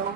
দাও।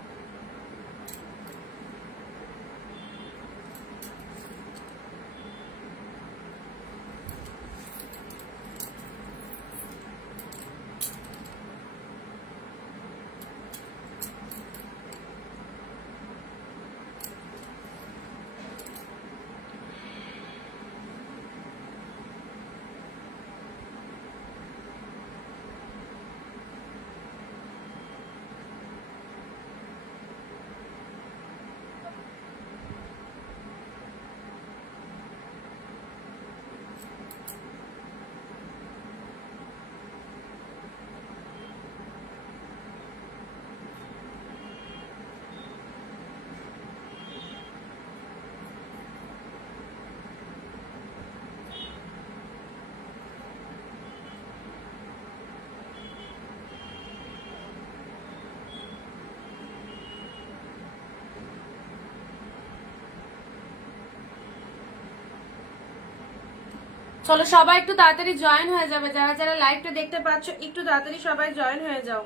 চলো সবাই একটু তাড়াতাড়ি জয়েন হয়ে যাবে, যারা যারা লাইভটা দেখতে পাচ্ছ একটু তাড়াতাড়ি সবাই জয়েন হয়ে যাও।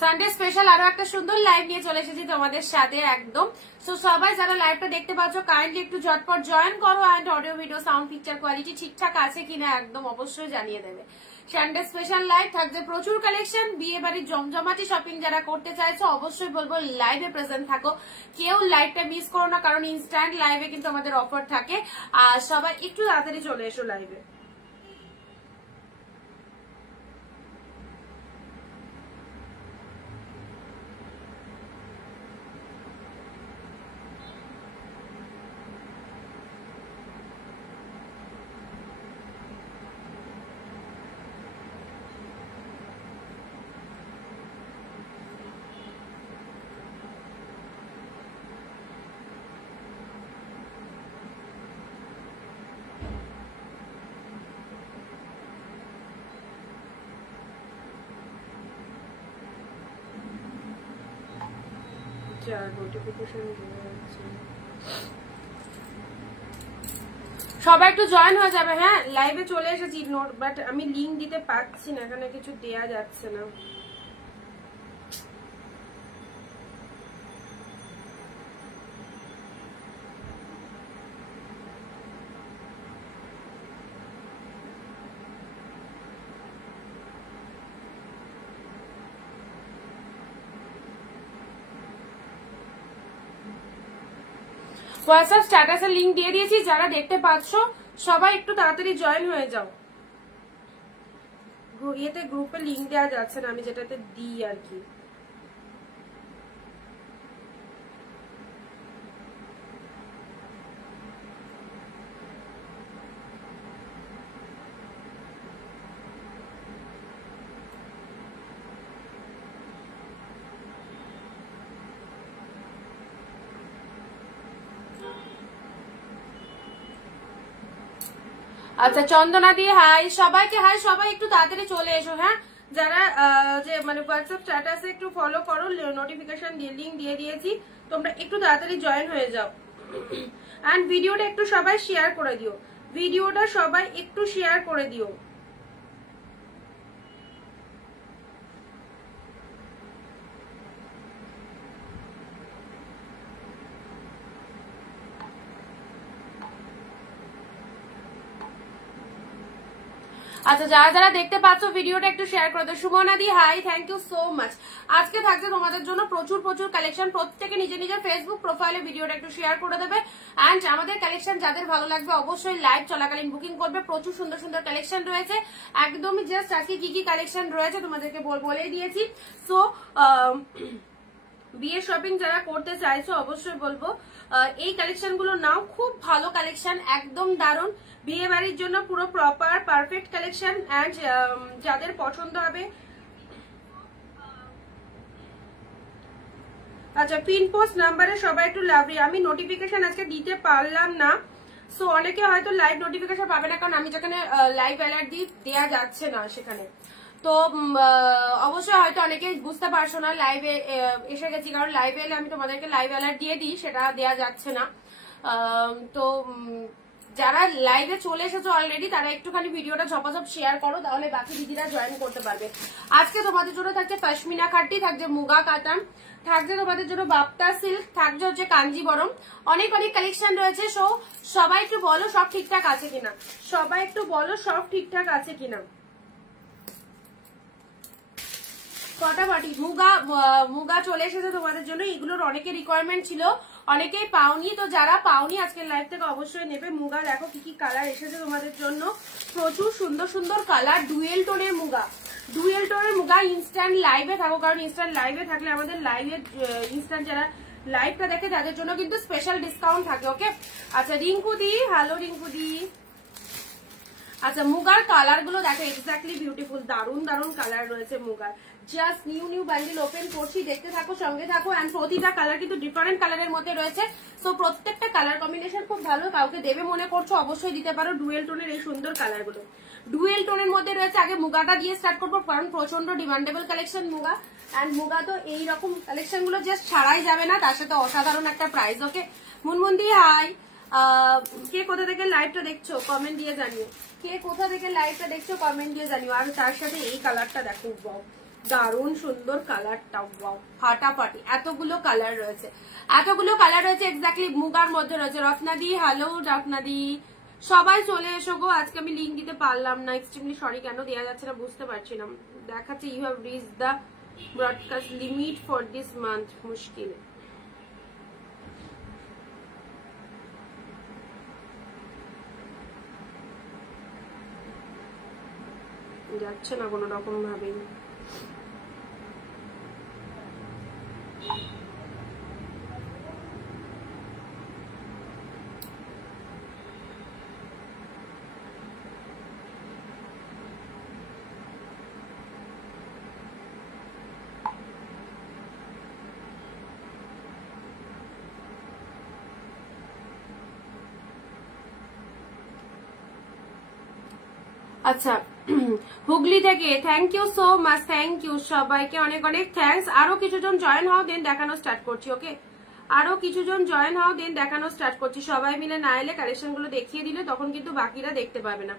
সানডে স্পেশাল আরো একটা সুন্দর লাইভ নিয়ে চলে এসেছি তোমাদের সাথে একদম। সো সবাই যারা লাইভটা দেখতে পাচ্ছ কাইন্ডলি একটু ঝটপট জয়েন করো, and audio video sound picture quality ঠিকঠাক আছে কিনা একদম অবশ্যই জানিয়ে দেবে। সানডে স্পেশাল লাইভ থাকছে প্রচুর কালেকশন, বিয়ে বাড়ির জমজমাটি শপিং যারা করতে চাইছো অবশ্যই বলবো লাইভে প্রেজেন্ট থাকো, কেউ লাইভটা মিস করো না, কারণ ইনস্ট্যান্ট লাইভে কিন্তু আমাদের অফার থাকে। আর সবাই একটু তাড়াতাড়ি চলে এসো লাইভে। সবাই একটু জয়েন হয়ে যাবে। হ্যাঁ লাইভে চলে এসেছি, নোট বাট আমি লিংক দিতে পারছি না, এখানে কিছু দেয়া যাচ্ছে না। হোয়াটসঅ্যাপ স্ট্যাটাসের লিংক দিয়ে দিয়েছি, যারা দেখতে পাচ্ছ সবাই একটু তাড়াতাড়ি জয়েন হয়ে যাও। ইয়েতে গ্রুপে লিংক দেওয়া যাচ্ছে না, আমি যেটাতে দিই আর কি। আচ্ছা চন্দনা দিয়ে হাই, সবাইকে হাই, সবাই একটু তাড়াতাড়ি চলে এসো। হ্যাঁ যারা যে মানে হোয়াটসঅ্যাপ স্ট্যাটাসে একটু ফলো করো, নোটিফিকেশন লিংক দিয়ে দিয়েছি, তোমরা একটু তাড়াতাড়ি জয়েন হয়ে যাও। এন্ড ভিডিওটা একটু সবাই শেয়ার করে দিও, ভিডিওটা সবাই একটু শেয়ার করে দিও। আচ্ছা যারা যারা দেখতে পাচ্ছ ভিডিওটা একটু শেয়ার করে দাও। সুমনা দি hi, thank you so much. আজকে থাকছে তোমাদের জন্য প্রচুর প্রচুর কালেকশন, প্রত্যেকে নিজের নিজের ফেসবুক প্রোফাইলে ভিডিওটা একটু শেয়ার করে দেবে। এন্ড আমাদের কালেকশন যাদের ভালো লাগবে অবশ্যই লাইভ চলাকালীন বুকিং করবে, প্রচুর সুন্দর সুন্দর কালেকশন রয়েছে একদমই। জাস্ট আজকে কি কি কালেকশন রয়েছে তোমাদেরকে বলেই দিয়েছি। সো বিয়ে শপিং যারা করতে চাইছো অবশ্যই বলবো এই কালেকশন গুলো নাও, খুব ভালো কালেকশন, একদম দারুণ, বিয়ে বাড়ির জন্য পুরো প্রপার পারফেক্ট কালেকশন। এন্ড যাদের পছন্দ হবে। আচ্ছা পিন পোস্ট নাম্বারে সবাই একটু লাভলি, আমি নোটিফিকেশন আজকে দিতে পারলাম না, সো অনেকে হয়তো লাইভ নোটিফিকেশন পাবে না, কারণ আমি যেখানে লাইভ অ্যালার্ট দিই দেওয়া যাচ্ছে না সেখানে। তো অবশ্যই হয়তো অনেকে বুঝতে পারছো না লাইভে এসে গেছি, কারণ লাইভে এলে আমি তোমাদেরকে লাইভ অ্যালার্ট দিয়ে দিই, সেটা দেওয়া যাচ্ছে না। তো যারা লাইভে চলে এসেছো অলরেডি তারা একটুখানি ভিডিওটা ঝপাঝপ শেয়ার করো, তাহলে বাকি দিদিরা জয়েন করতে পারবে। আজকে তোমাদের জন্য থাকছে পশমিনা খাটি, থাকছে মুগা কাতান, থাকছে তোমাদের জন্য বাপ্তা সিল্ক, থাকছে হচ্ছে কাঞ্জিবরম, অনেক অনেক কালেকশন রয়েছে। সো সবাই একটু বলো সব ঠিকঠাক আছে কিনা, সবাই একটু বলো সব ঠিকঠাক আছে কিনা। ফটাফটি মুগা চলে এসেছে তোমাদের জন্য। এগুলোর অনেকের রিকোয়ারমেন্ট ছিল, অনেকেই পাওনি, তো যারা পাওনি আজকের লাইভ থেকে অবশ্যই নেবে। মুগা দেখো কি কি কালার এসেছে তোমাদের জন্য, প্রচুর সুন্দর সুন্দর কালার, ডুয়েল টোনের মুগা, ডুয়েল টোনের মুগা। ইনস্ট্যান্ট লাইভে থাকো, কারণ ইনস্ট্যান্ট লাইভে থাকলে আমাদের লাইভে ইনস্ট্যান্ট যারা লাইভটা দেখে তাদের জন্য কিন্তু স্পেশাল ডিসকাউন্ট থাকে। ওকে, আচ্ছা রিঙ্কুদি, হ্যালো রিঙ্কুদি। আচ্ছা মুগার কালার গুলো দেখো এক্স্যাক্টলি বিউটিফুল, দারুন দারুন কালার রয়েছে মুগার। জাস্ট নিউ বান্ডিল ওপেন করছি, দেখতে থাকো, সঙ্গে থাকো। এন্ড প্রতিটা কালার কিন্তু ডিফারেন্ট কালারের মধ্যে রয়েছে। সো প্রত্যেকটা কালার কম্বিনেশন খুব ভালো, কাউকে দেবে মনে করছো অবশ্যই দিতে পারো। ডুয়েল টোনের এই সুন্দর কালার গুলো ডুয়েল টোনের মধ্যে রয়েছে। আগে মুগাটা দিয়ে স্টার্ট করবো, কারণ প্রচন্ড demandable collection muga. And muga তো এইরকম কালেকশন গুলো জাস্ট ছাড়াই যাবে না, তার সাথে অসাধারণ একটা প্রাইস। ওকে মুনমুন্দি হাই, কে কোথা থেকে লাইভটা দেখছো কমেন্ট দিয়ে জানিও, কে কোথা থেকে লাইভটা দেখছো কমেন্ট দিয়ে জানিও। আর তার সাথে এই কালারটা দেখো, বাও দারুণ সুন্দর কালারটা, বাও ফাটাফাটি। এতগুলো কালার রয়েছে, এতগুলো কালার রয়েছে এক্স্যাক্টলি মুগার মধ্যে রয়েছে। রত্নাদি হ্যালো, রত্নাদি সবাই চলে এসো গো। আজকে আমি লিঙ্ক দিতে পারলাম না, এক্সট্রিমলি সরি। কেন দেওয়া যাচ্ছে না বুঝতে পারছি না। দেখাচ্ছে you have reach the broadcast limit for this month, মুশকিল যাচ্ছে না কোনো রকম ভাবেই। আচ্ছা হুগলি থেকে thank you so much, thank you সবাইকে, অনেক অনেক থ্যাংকস। আরো কিছুজন জয়েন হও, দেন দেখানো স্টার্ট করছি। ওকে আরো কিছুজন জয়েন হও, দেন দেখানো স্টার্ট করছি। সবাই মিলে না এলে কালেকশন গুলো দেখিয়ে দিলে তখন কিন্তু বাকিরা দেখতে পাবে না।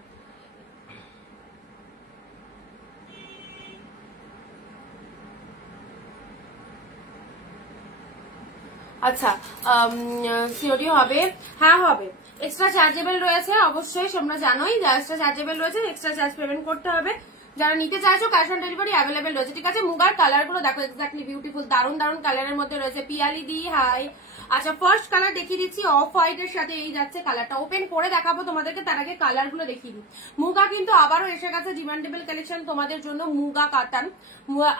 আচ্ছা সিওরি হবে, হ্যাঁ হবে। এক্সট্রা চার্জেবল রয়েছে অবশ্যই, তোমরা জানোই এক্সট্রা চার্জেবল রয়েছে, এক্সট্রা চার্জ পেমেন্ট করতে হবে। যারা নিতে চাইছো ক্যাশ অন ডেলিভারি অ্যাভেলেবেল রয়েছে। ঠিক আছে মুগার কালার গুলো দেখো এক্স্যাক্টলি বিউটিফুল, দারুন দারুন কালারের মধ্যে রয়েছে। পিয়ালি দি হাই। আচ্ছা ফার্স্ট কালার দেখিয়ে দিচ্ছি, অফ হোয়াইট এর সাথে এই যাচ্ছে কালারটা। ওপেন করে দেখাবো তোমাদেরকে, তার আগে কালার গুলো দেখিয়ে দিই। মুগা কিন্তু আবারও এসে গেছে ডিমান্ডেবল কালেকশন তোমাদের জন্য, মুগা কাতান।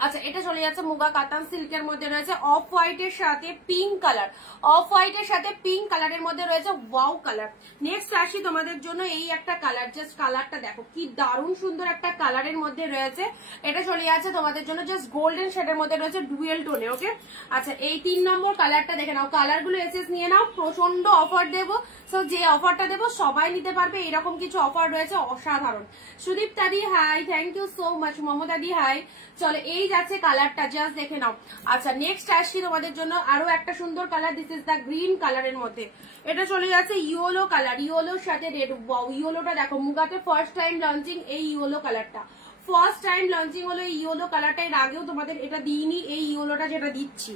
আচ্ছা এটা চলে যাচ্ছে মুগা কাতান সিল্কের মধ্যে রয়েছে, অফ হোয়াইট এর সাথে পিঙ্ক কালার, অফ হোয়াইট এর সাথে পিঙ্ক কালারের মধ্যে রয়েছে ওয়াও কালার। নেক্সট আসি তোমাদের জন্য এই একটা কালার, জাস্ট কালারটা দেখো কি দারুণ সুন্দর একটা কালারের মধ্যে রয়েছে। এটা চলে যাচ্ছে তোমাদের জন্য জাস্ট গোল্ডেন শেডের মধ্যে রয়েছে, ডুয়েল টোনে। ওকে আচ্ছা এই 3 নম্বর কালারটা দেখে নাও, কালার গুলো এসএস নিয়ে নাও, প্রচন্ড অফার দেবো। সো যে অফারটা দেবো সবাই নিতে পারবে, এরকম কিছু অফার রয়েছে অসাধারণ। সুদীপ দাদি hi, thank you so much. Mohammad দাদি হাই। চলো এই যাচ্ছে কালারটা, জাস্ট দেখে নাও। আচ্ছা নেক্সট আসছি তোমাদের জন্য আরো একটা সুন্দর colour, this is the green কালারের মধ্যে। এটা চলে যাচ্ছে ইয়েলো কালার, ইয়েলোর সাথে রেড। ওয়াও ইয়েলোটা দেখো, মুগাতে ফার্স্ট টাইম লঞ্চিং এই ইয়েলো কালারটা, ফার্স্ট টাইম লঞ্চিং হলো এই ইয়েলো কালারটা। এর আগেও তোমাদের এটা দিইনি, এই ইয়েলোটা যেটা দিচ্ছি।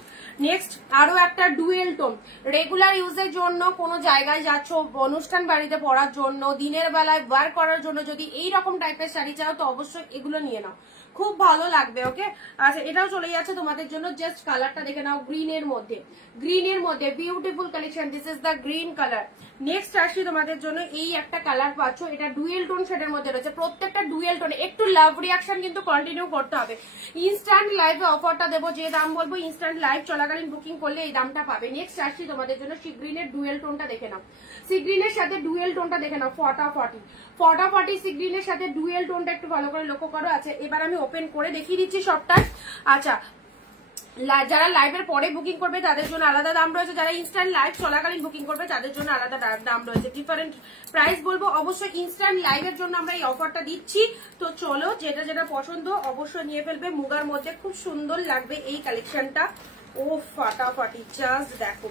নেক্সট আরো একটা ডুয়েল টোন, রেগুলার ইউজের জন্য, কোনো জায়গায় যাচ্ছ, অনুষ্ঠান বাড়িতে পরার জন্য, দিনের বেলায় ওয়্যার করার জন্য যদি এইরকম টাইপের শাড়ি চাও তো অবশ্যই এগুলো নিয়ে নাও, খুব ভালো লাগবে। ওকে আচ্ছা এটাও চলে যাচ্ছে তোমাদের জন্য, জাস্ট কালারটা দেখে নাও, গ্রিনের মধ্যে, গ্রিনের মধ্যে beautiful collection, this is the green colour. Next আসি তোমাদের জন্য এই একটা কালার পাচ্ছ, এটা ডুয়েল টোন শেডের মধ্যে রয়েছে, প্রত্যেকটা ডুয়েল টোনে। একটু লাভ রিয়াকশন কিন্তু কন্টিনিউ করতে হবে। ইনস্ট্যান্ট লাইভে অফারটা দেবো, যে দাম বলবো ইনস্ট্যান্ট লাইভ চলাকালীন বুকিং করলে এই দামটা পাবে। নেক্সট আসছি তোমাদের জন্য সি গ্রিনের ডুয়েল টোনটা দেখে নাও, সি গ্রিনের সাথে ডুয়েল টোনটা দেখে নাও, ফটাফটি ফটাফটি সি গ্রিনের সাথে ডুয়েল টোনটা একটু ভালো করে লক্ষ্য করো। আচ্ছা এবার আমি ওপেন করে দেখিয়ে দিচ্ছি সবটা। আচ্ছা যারা লাইভের পরে বুকিং করবে তাদের জন্য আলাদা দাম রয়েছে, যারা ইনস্ট্যান্ট লাইভ চলাকালীন বুকিং করবে তাদের জন্য আলাদা দাম রয়েছে, ডিফারেন্ট প্রাইস বলবো। অবশ্যই ইনস্ট্যান্ট লাইভের জন্য আমরা এই অফারটা দিচ্ছি। তো চলো যেটা যেটা পছন্দ অবশ্যই নিয়ে ফেলবে। মুগার মধ্যে খুব সুন্দর লাগবে এই কালেকশনটা, ও ফাটাফাটি, জাস্ট দেখো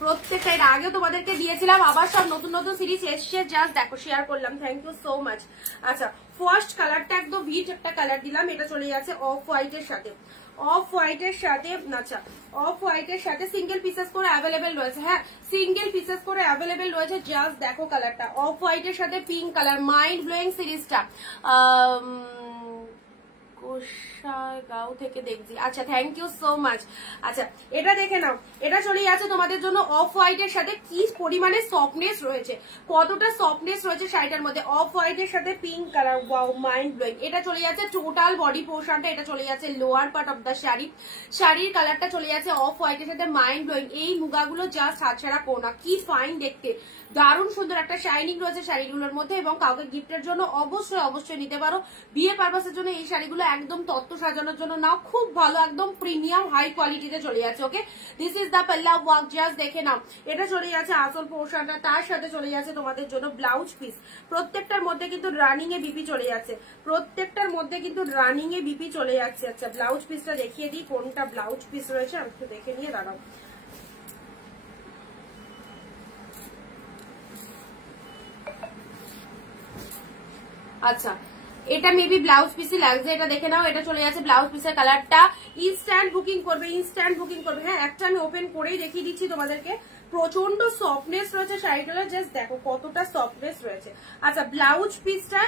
প্রত্যেকটা, এর আগেও তোমাদেরকে দিয়েছিলাম, আবার সব নতুন নতুন সিরিজ এসছে, জাস্ট দেখো শেয়ার করলাম, থ্যাংক ইউ সো মাচ। আচ্ছা ফার্স্ট কালারটা একদম ভিট একটা কালার দিলাম, এটা চলে যাচ্ছে অফ হোয়াইটের সাথে, অফ হোয়াইটের সাথে। আচ্ছা অফ হোয়াইটের সাথে সিঙ্গেল পিসেস করে অ্যাভেলেবেল রয়েছে, হ্যাঁ সিঙ্গেল পিসেস করে অ্যাভেলেবেল রয়েছে, জাস্ট দেখো কালারটা, অফ হোয়াইটের সাথে পিঙ্ক কালার, মাইন্ড ব্লোয়িং সিরিজটা। গাঁও থেকে দেখছি, আচ্ছা থ্যাংক ইউ সো মাচ। আচ্ছা এটা দেখে নাও, এটা চলে যাচ্ছে তোমাদের জন্য অফ হোয়াইটের সাথে, কি পরিমাণে সফটনেস রয়েছে, কতটা সফটনেস রয়েছে শাড়িটার মধ্যে, অফ হোয়াইটের সাথে pink colour, wow mind blowing. এটা চলে যাচ্ছে টোটাল বডি পোর্শনটা, এটা চলে যাচ্ছে lower part of the sari, শাড়ির কালারটা চলে যাচ্ছে অফ হোয়াইটের সাথে মাইন্ড ব্লোয়িং। এই মুগাগুলো জাস্ট হাতছাড়া করো না, কি ফাইন দেখতে, দারুণ সুন্দর একটা শাইনিং রয়েছে শাড়িগুলোর মধ্যে, এবং কাউকে গিফটের জন্য অবশ্যই অবশ্যই নিতে পারো, বিয়ে পারপাসের জন্য এই শাড়িগুলো একদম তত্ত্ব সাজানোর জন্য নাও, খুব ভালো একদম প্রিমিয়াম হাই কোয়ালিটিতে চলে যাচ্ছে। ওকে দিস ইজ দা পাল্লা ওয়ার্ক, জাস্ট দেখে নাও, এটা চলে যাচ্ছে আসল পোর্শনটা, তার সাথে চলে যাচ্ছে তোমাদের জন্য ব্লাউজ পিস, প্রত্যেকটার মধ্যে কিন্তু রানিং এ বিপি চলে যাচ্ছে, প্রত্যেকটার মধ্যে কিন্তু রানিং এ বিপি চলে যাচ্ছে। আচ্ছা ব্লাউজ পিসটা দেখিয়ে দিই, কোনটা ব্লাউজ পিস রয়েছে আমি একটু দেখে নিয়ে দাঁড়াও। আচ্ছা এটা মেবি ব্লাউজ পিসই লাগছে, এটা দেখে নাও, এটা চলে যাচ্ছে ব্লাউজ পিসের কালারটা। ইনস্ট্যান্ট বুকিং করবে, ইনস্ট্যান্ট বুকিং করবে, হ্যাঁ একটা আমি ওপেন করেই দেখিয়ে দিচ্ছি তোমাদেরকে, প্রচন্ড সফটনেস রয়েছে শাড়িগুলো, জাস্ট দেখো কতটা সফটনেস রয়েছে। আচ্ছা ব্লাউজ পিসটা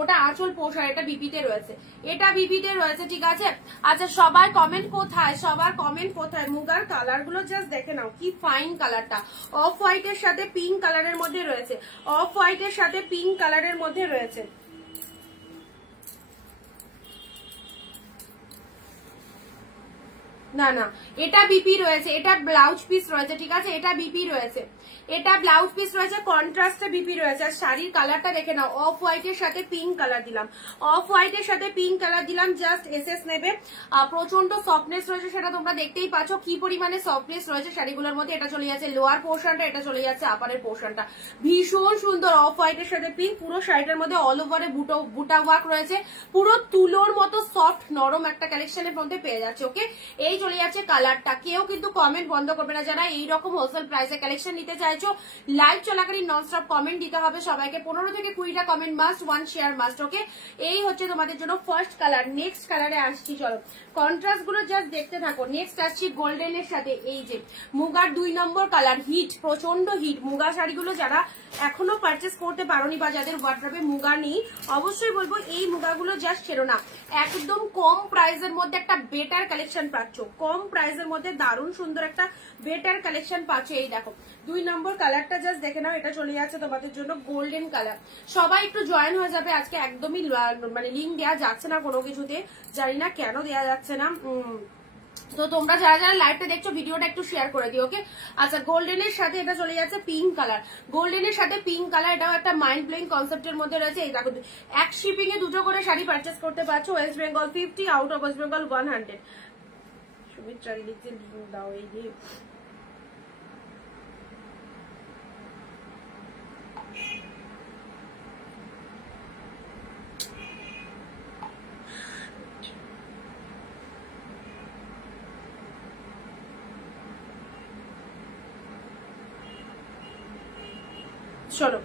ওটা আঁচল পোষণ, এটা বিপিতে রয়েছে, এটা বিপিতে রয়েছে, ঠিক আছে। আচ্ছা সবার কমেন্ট কোথায়, সবার কমেন্ট কোথায়, মুগার কালার গুলো জাস্ট দেখে নাও, কি ফাইন কালারটা, অফ হোয়াইটের সাথে পিঙ্ক কালারের মধ্যে রয়েছে, অফ হোয়াইটের সাথে পিঙ্ক কালারের মধ্যে রয়েছে। না না এটা বিপি রয়েছে, এটা ব্লাউজ পিস রয়েছে, ঠিক আছে, এটা বিপি রয়েছে, এটা ব্লাউজ পিস রয়েছে, কন্ট্রাস্টে বিপি রয়েছে। আর শাড়ির কালারটা দেখে নাও, অফ হোয়াইটের সাথে পিঙ্ক কালার দিলাম, অফ হোয়াইটের সাথে পিঙ্ক কালার দিলাম, জাস্ট এসএস নেবে। প্রচন্ড সফটনেস রয়েছে, সেটা তোমরা দেখতেই পাচ্ছ কি পরিমাণে সফটনেস রয়েছে শাড়িগুলোর মধ্যে। এটা চলে যাচ্ছে লোয়ার পোর্শনটা, এটা চলে যাচ্ছে আপারের পোর্শনটা, ভীষণ সুন্দর, অফ হোয়াইটের সাথে পিঙ্ক, পুরো শাড়িটার মধ্যে অল ওভারে বুটা ওয়ার্ক রয়েছে, পুরো তুলোর মতো সফট নরম একটা কালেকশনের মধ্যে পেয়ে যাচ্ছে। ওকে এই চলে যাচ্ছে কালারটা, কেউ কিন্তু কমেন্ট বন্ধ করবে না, যারা এইরকম হোলসেল প্রাইসে কালেকশন নিতে চাইছো লাইভ চলাকালীন ননস্টপ কমেন্ট দিতে হবে সবাইকে, 15 থেকে 20টা কমেন্ট মাস্ট, 1 শেয়ার মাস্ট। ওকে এই হচ্ছে তোমাদের জন্য ফার্স্ট কালার। নেক্সট কালারে আসছি, চলো কন্ট্রাস্ট গুলো জাস্ট দেখতে থাকো। নেক্সট আসছি গোল্ডেন এর সাথে, এই যে মুগার 2 নম্বর কালার, হিট প্রচন্ড হিট, মুগা শাড়িগুলো যারা এখনো পারচেস করতে পারোনি বা যাদের ওয়ার্ড্রবে মুগা নেই, অবশ্যই বলবো এই মুগাগুলো জাস্ট ছেড়ো না, একদম কম প্রাইসের মধ্যে একটা বেটার কালেকশন পাচ্ছ, কম প্রাইসের মধ্যে দারুণ সুন্দর একটা বেটার কালেকশন পাচ্ছ। এই দেখো 2 নম্বর কালারটা জাস্ট দেখে নাও, এটা চলে যাচ্ছে তোমাদের জন্য গোল্ডেন কালার। সবাই একটু জয়েন হয়ে যাবে, আজকে একদমই মানে লিঙ্ক দেওয়া যাচ্ছে না কোনো কিছুতে, জানি না কেন দেওয়া যাচ্ছে না, তো তোমরা যারা যারা লাইভটা দেখছো ভিডিওটা একটু শেয়ার করে দিও। ওকে আচ্ছা গোল্ডেনের সাথে এটা চলে যাচ্ছে পিঙ্ক কালার, গোল্ডেনের সাথে পিঙ্ক কালার, এটাও একটা মাইন্ড ব্লোয়িং কনসেপ্টের মধ্যে রয়েছে। এই দেখো এক শিপিং এ দুটো করে শাড়ি পারচেস করতে পারছো, West Bengal 50, out of West Bengal 100। Sumitra লিখছে লিঙ্ক দাও, এই যে চলো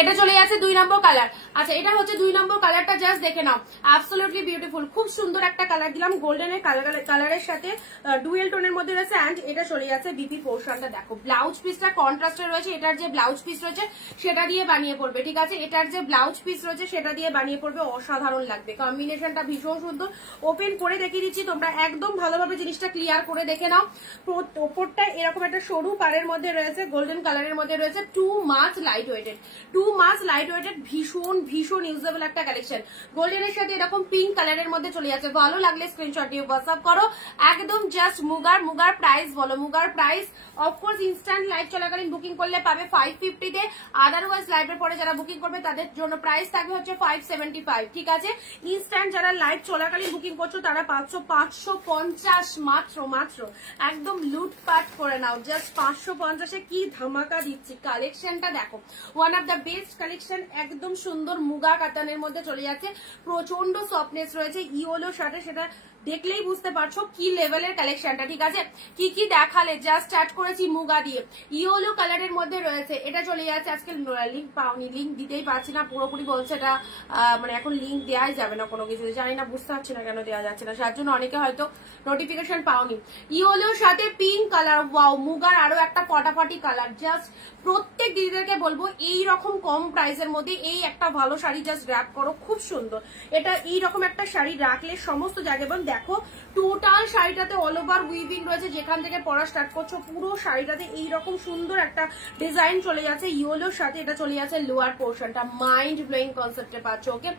এটা চলে যাচ্ছে 2 নম্বর কালার। আচ্ছা এটা হচ্ছে 2 নম্বর কালারটা, জাস্ট দেখে নাও, অ্যাবসলিউটলি বিউটিফুল, খুব সুন্দর একটা কালার দিলাম, গোল্ডেনের কালারের সাথে ডুয়েল টোনের মধ্যে রয়েছে। এন্ড এটা চলে যাচ্ছে বিপি পোর্শনটা, দেখো ব্লাউজ পিসটা কন্ট্রাস্টে রয়েছে, এটার যে ব্লাউজ পিস রয়েছে সেটা দিয়ে বানিয়ে পড়বে, ঠিক আছে, এটার যে ব্লাউজ পিস রয়েছে সেটা দিয়ে বানিয়ে পড়বে, অসাধারণ লাগবে, কম্বিনেশনটা ভীষণ সুন্দর। ওপেন করে দেখিয়ে দিচ্ছি, তোমরা একদম ভালোভাবে জিনিসটা ক্লিয়ার করে দেখে নাও। ওপরটা এরকম একটা সরু পাড়ের মধ্যে রয়েছে, গোল্ডেন কালারের মধ্যে রয়েছে, টু মাচ লাইট ওয়েটেড, ভীষণ ভীষণ ইউজেবল একটা কালেকশন। গোল্ডেনের সাথে এরকম পিঙ্ক কালারের মধ্যে চলে যাচ্ছে, ভালো লাগলে স্ক্রিনশট দিয়ে হোয়াটসঅ্যাপ করো। একদম জাস্ট মুগার প্রাইস বলো, মুগার প্রাইস অফকোর্স ইনস্ট্যান্ট লাইভ চলাকালীন বুকিং করলে পাবে 550 তে, আদারওয়াইজ লাইভের পরে যারা বুকিং করবে তাদের জন্য প্রাইস থাকবে হচ্ছে 575, ঠিক আছে। ইনস্ট্যান্ট যারা লাইভ চলাকালীন বুকিং করছো তারা পাচ্ছ 550 মাত্র, একদম লুটপাট করে নাও, জাস্ট 550-এ কি ধামাকা দিচ্ছি। কালেকশনটা দেখো, one of the best collection, একদম সুন্দর সুন্দর মুগা কাতানের মধ্যে চলে যাচ্ছে, প্রচন্ড সফটনেস রয়েছে ইয়েলোর সাথে, সেটা দেখলেই বুঝতে পারছো কি লেভেলের কালেকশনটা। ঠিক আছে, কি কি দেখালে, জাস্ট স্টার্ট করেছি মুগা দিয়ে, ইয়েলো কালারের মধ্যে রয়েছে, এটা চলে যাচ্ছে। আজকে লিঙ্ক পাওনি, লিঙ্ক দিতেই পারছি না, পুরোপুরি বলছে এটা মানে এখন লিঙ্ক দেওয়াই যাবে না কোনো কিছু, জানি না, বুঝতে পারছি না কেন দেওয়া যাচ্ছে না, যার জন্য অনেকে হয়তো নোটিফিকেশন পাওনি। ইয়েলোর সাথে পিঙ্ক কালার, ওয়াও, মুগার আরো একটা ফটাফটি কালার। জাস্ট প্রত্যেক দিদিদেরকে বলবো এই রকম কম প্রাইসের মধ্যে এই একটা ভালো শাড়ি জাস্ট র্যাপ করো, খুব সুন্দর। এটা এইরকম একটা শাড়ি রাখলে সমস্ত জায়গায়, এবং দেখো টোটাল শাড়িটাতে অল ওভার উইভিং রয়েছে, যেখান থেকে পরা স্টার্ট করছো পুরো শাড়িটাতে এইরকম সুন্দর একটা ডিজাইন চলে যাচ্ছে ইয়েলোর সাথে। এটা চলে যাচ্ছে লোয়ার পোর্শনটা, মাইন্ড ব্লোয়িং কনসেপ্টে পাচ্ছ। ওকে,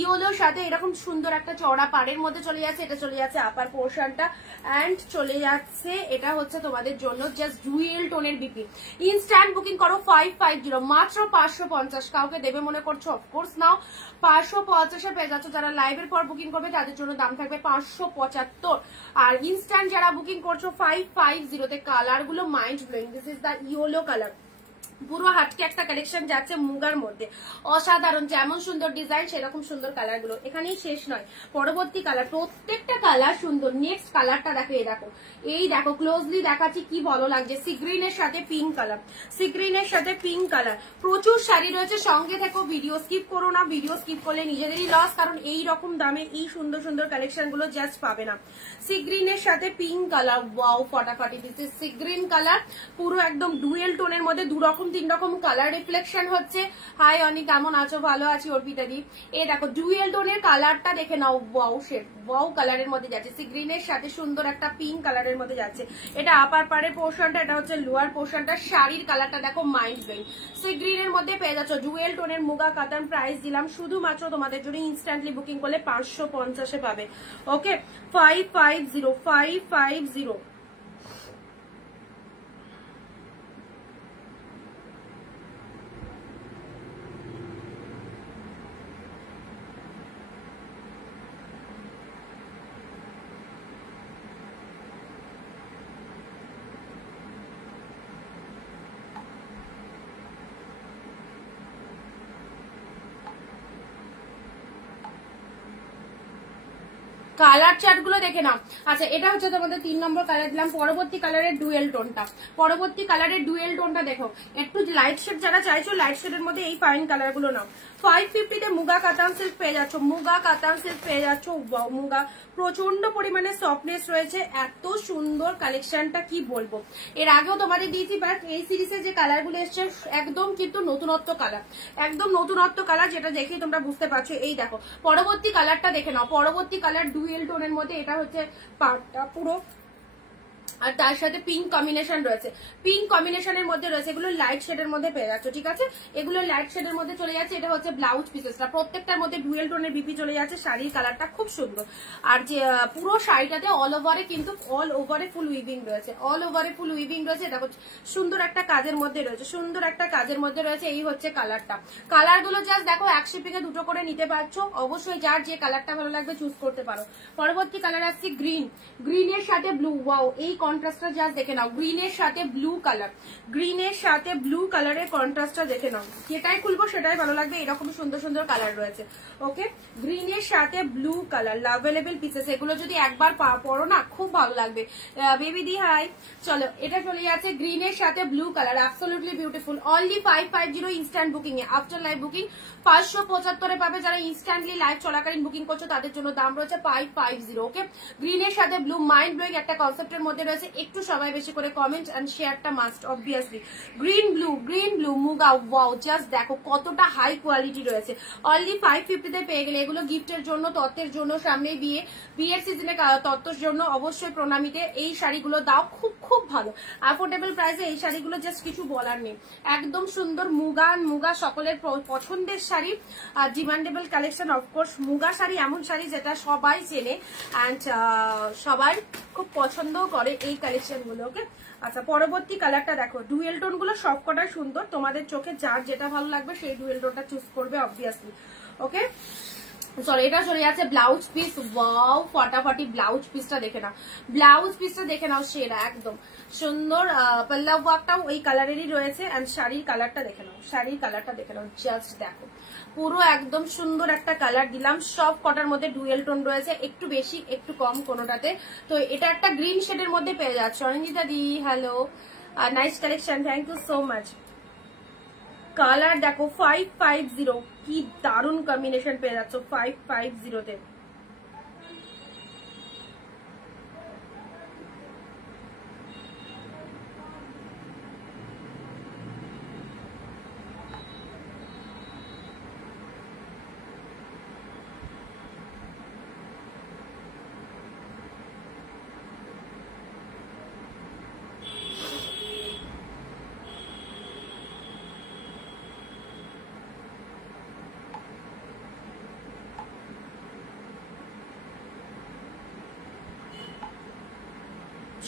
ইয়েলোর সাথে এরকম সুন্দর একটা চওড়া পাড়ের মধ্যে চলে যাচ্ছে, এটা চলে যাচ্ছে আপার পোর্শনটা, অ্যান্ড চলে যাচ্ছে এটা হচ্ছে তোমাদের জন্য জাস্ট ডুয়েল টোনের বিপি। ইনস্ট্যান্ট বুকিং করো 550, মাত্র 550। কাউকে দেবে মনে করছো, অফকোর্স নাও, 550-এ পেয়ে যাচ্ছ। যারা লাইভের পর বুকিং করবে তাদের জন্য দাম থাকবে 575, আর ইনস্ট্যান্ট যারা বুকিং করছো 550-তে। কালার গুলো mind blowing. This is the yellow colour, পুরো হাটকে একটা কালেকশন যাচ্ছে মুগার মধ্যে, অসাধারণ। যেমন সুন্দর ডিজাইন সেরকম সুন্দর কালার গুলো, এখানেই শেষ নয়, পরবর্তী কালার, প্রত্যেকটা কালার সুন্দর। নেক্সট কালারটা দেখো, এই দেখো ক্লোজলি দেখাচ্ছি, কি ভালো লাগছে। সি গ্রিনের সাথে পিঙ্ক কালার, সি গ্রিনের সাথে পিঙ্ক কালার, প্রচুর শাড়ি রয়েছে, সঙ্গে থেকো, ভিডিও স্কিপ করো না, ভিডিও স্কিপ করলে নিজেদেরই লস, কারণ এই রকম দামে এই সুন্দর সুন্দর কালেকশন গুলো জাস্ট পাবে না। সি গ্রিনের সাথে পিঙ্ক কালার, ওয়াও, ফটাফটি। This is sea green colour, পুরো একদম ডুয়েল টোনের মধ্যে 2 রকম 3 রকম কালার রিফ্লেকশন হচ্ছে। হাই অনি, কেমন আছো? ভালো আছি অর্পিতা দি। এই দেখো ডুয়েল টোনের কালারটা দেখে নাও, ওয়াও শেড, ওয়াও কালারের মধ্যে যাচ্ছে, সি গ্রিনের সাথে সুন্দর একটা পিঙ্ক কালারের মধ্যে যাচ্ছে। এটা আপার পাড়ের পোর্শনটা, এটা হচ্ছে লোয়ার পোর্শনটা। শাড়ির কালারটা দেখো মাইন্ড ব্লোয়িং, সি গ্রিনের মধ্যে পেয়ে যাচ্ছ ডুয়েল টোনের মুগা কাতান। প্রাইস দিলাম শুধুমাত্র তোমাদের জন্য, ইনস্ট্যান্টলি বুকিং করলে 550-এ পাবে। ওকে, 550। কালার চার্ট গুলো দেখে নাও। আচ্ছা, এটা হচ্ছে তোমাদের 3 নম্বর কালার দিলাম। পরবর্তী কালারের ডুয়েল টোনটা, দেখো একটু লাইট শেড যারা চাইছো, লাইট শেডের মধ্যে এই ফাইন কালার গুলো নাও। 550-তে মুগা কাতান সিল্ক পেয়ে যাচ্ছ, মুগা প্রচন্ড পরিমাণে সফটনেস রয়েছে, এত সুন্দর কালেকশনটা কি বলবো। এর আগেও তোমাদের দিয়েছি, বাট এই সিরিজে যে কালার গুলো এসছে একদম কিন্তু নতুনত্ব কালার, যেটা দেখেই তোমরা বুঝতে পারছো। এই দেখো পরবর্তী কালারটা দেখে নাও, পরবর্তী কালার ডুয়েল টোনের মধ্যে, এটা হচ্ছে পাড়টা পুরো, আর তার সাথে পিঙ্ক কম্বিনেশন রয়েছে, পিঙ্ক কম্বিনেশনের মধ্যে রয়েছে, এগুলো লাইট শেডের মধ্যে পেয়ে যাচ্ছে। ঠিক আছে, এগুলো লাইট শেডের মধ্যে চলে যাচ্ছে। এটা হচ্ছে ব্লাউজ পিসেসটা, প্রত্যেকটার মধ্যে ডুয়েল টোনের বিপি চলে যাচ্ছে। শাড়ির কালারটা খুব সুন্দর, আর যে পুরো শাড়িটাতে অল ওভারে ফুল উইভিং রয়েছে, এটা হচ্ছে সুন্দর একটা কাজের মধ্যে রয়েছে, এই হচ্ছে কালারটা। কালারগুলো জাস্ট দেখো, এক শিপিংয়ে 2টো করে নিতে পারছো। অবশ্যই যার যে কালারটা ভালো লাগবে চুজ করতে পারো। পরবর্তী কালার আসছে গ্রিনের সাথে ব্লু, ওয়াও, এই কন্ট্রাস্টটা জাস্ট দেখে নাও, গ্রিনের সাথে ব্লু কালারের কন্ট্রাস্টটা দেখে নাও, যেটাই খুলবো সেটাই ভালো লাগবে, এরকম সুন্দর সুন্দর কালার রয়েছে। ওকে, গ্রিনের সাথে ব্লু কালার, লাভেলেবল পিসেস, এগুলো যদি একবার পরো না খুব ভালো লাগবে। বেবি দি হাই, চলো এটা চলে যাচ্ছে গ্রিনের সাথে blue colour, absolutely beautiful. Only 550 instant booking এ, আফটার লাইভ বুকিং 575-এ পাবে। যারা ইনস্ট্যান্টলি লাইভ চলাকালীন বুকিং করছো তাদের জন্য দাম রয়েছে 550। ওকে, গ্রিনের সাথে ব্লু, মাইন্ড ব্লোয়িং একটা কনসেপ্টের মধ্যে রয়েছে। একটু সবাই বেশি করে কমেন্ট এন্ড শেয়ারটা must, obviously. Green blue muga, wow, just দেখো কতটা হাই কোয়ালিটি রয়েছে। অনলি 550-তে পেয়ে গেলে। এগুলো গিফটের জন্য, তত্ত্বের জন্য, সামনে বিয়ের সিজনে তত্ত্বের জন্য অবশ্যই প্রণামীতে এই শাড়িগুলো দাও, খুব খুব ভালো অ্যাফোর্ডেবল প্রাইসে এই শাড়িগুলো, জাস্ট কিছু বলার নেই। একদম সুন্দর মুগা সকলের পছন্দের শাড়ি, আর demandable collection. Of course muga sari এমন শাড়ি যেটা সবাই চেনে অ্যান্ড সবাই খুব পছন্দ করে এই কালেকশন গুলো। ওকে, আচ্ছা পরবর্তী কালারটা দেখো, ডুয়েল টোন গুলো সবকটাই সুন্দর, তোমাদের চোখে যার যেটা ভালো লাগবে সেই ডুয়েল টোনটা চুজ করবে অবভিয়াসলি। ওকে, সরি এটা চলে যাচ্ছে ব্লাউজ পিস। ওয়াও ফাটাফাটি ব্লাউজ পিসটা দেখে নাও, ব্লাউজ পিসটা দেখে নাও, সেরা একদম সুন্দর। পাল্লা ওয়ার্কটাও ওই কালারেরই রয়েছে। এন্ড শাড়ির কালারটা দেখে নাও, শাড়ির কালারটা দেখে নাও, জাস্ট দেখো পুরো একদম সুন্দর একটা কালার দিলাম। সব কটার মধ্যে ডুয়েল টোন রয়েছে, একটু বেশি একটু কম কোনোটাতে। তো এটা একটা গ্রিন শেডের মধ্যে পেয়ে যাচ্ছে। অনিন্দিতা দি hello, nice collection, thank you so much. Colour দেখো 550, কি দারুণ কম্বিনেশন পেয়ে যাচ্ছ 550-তে।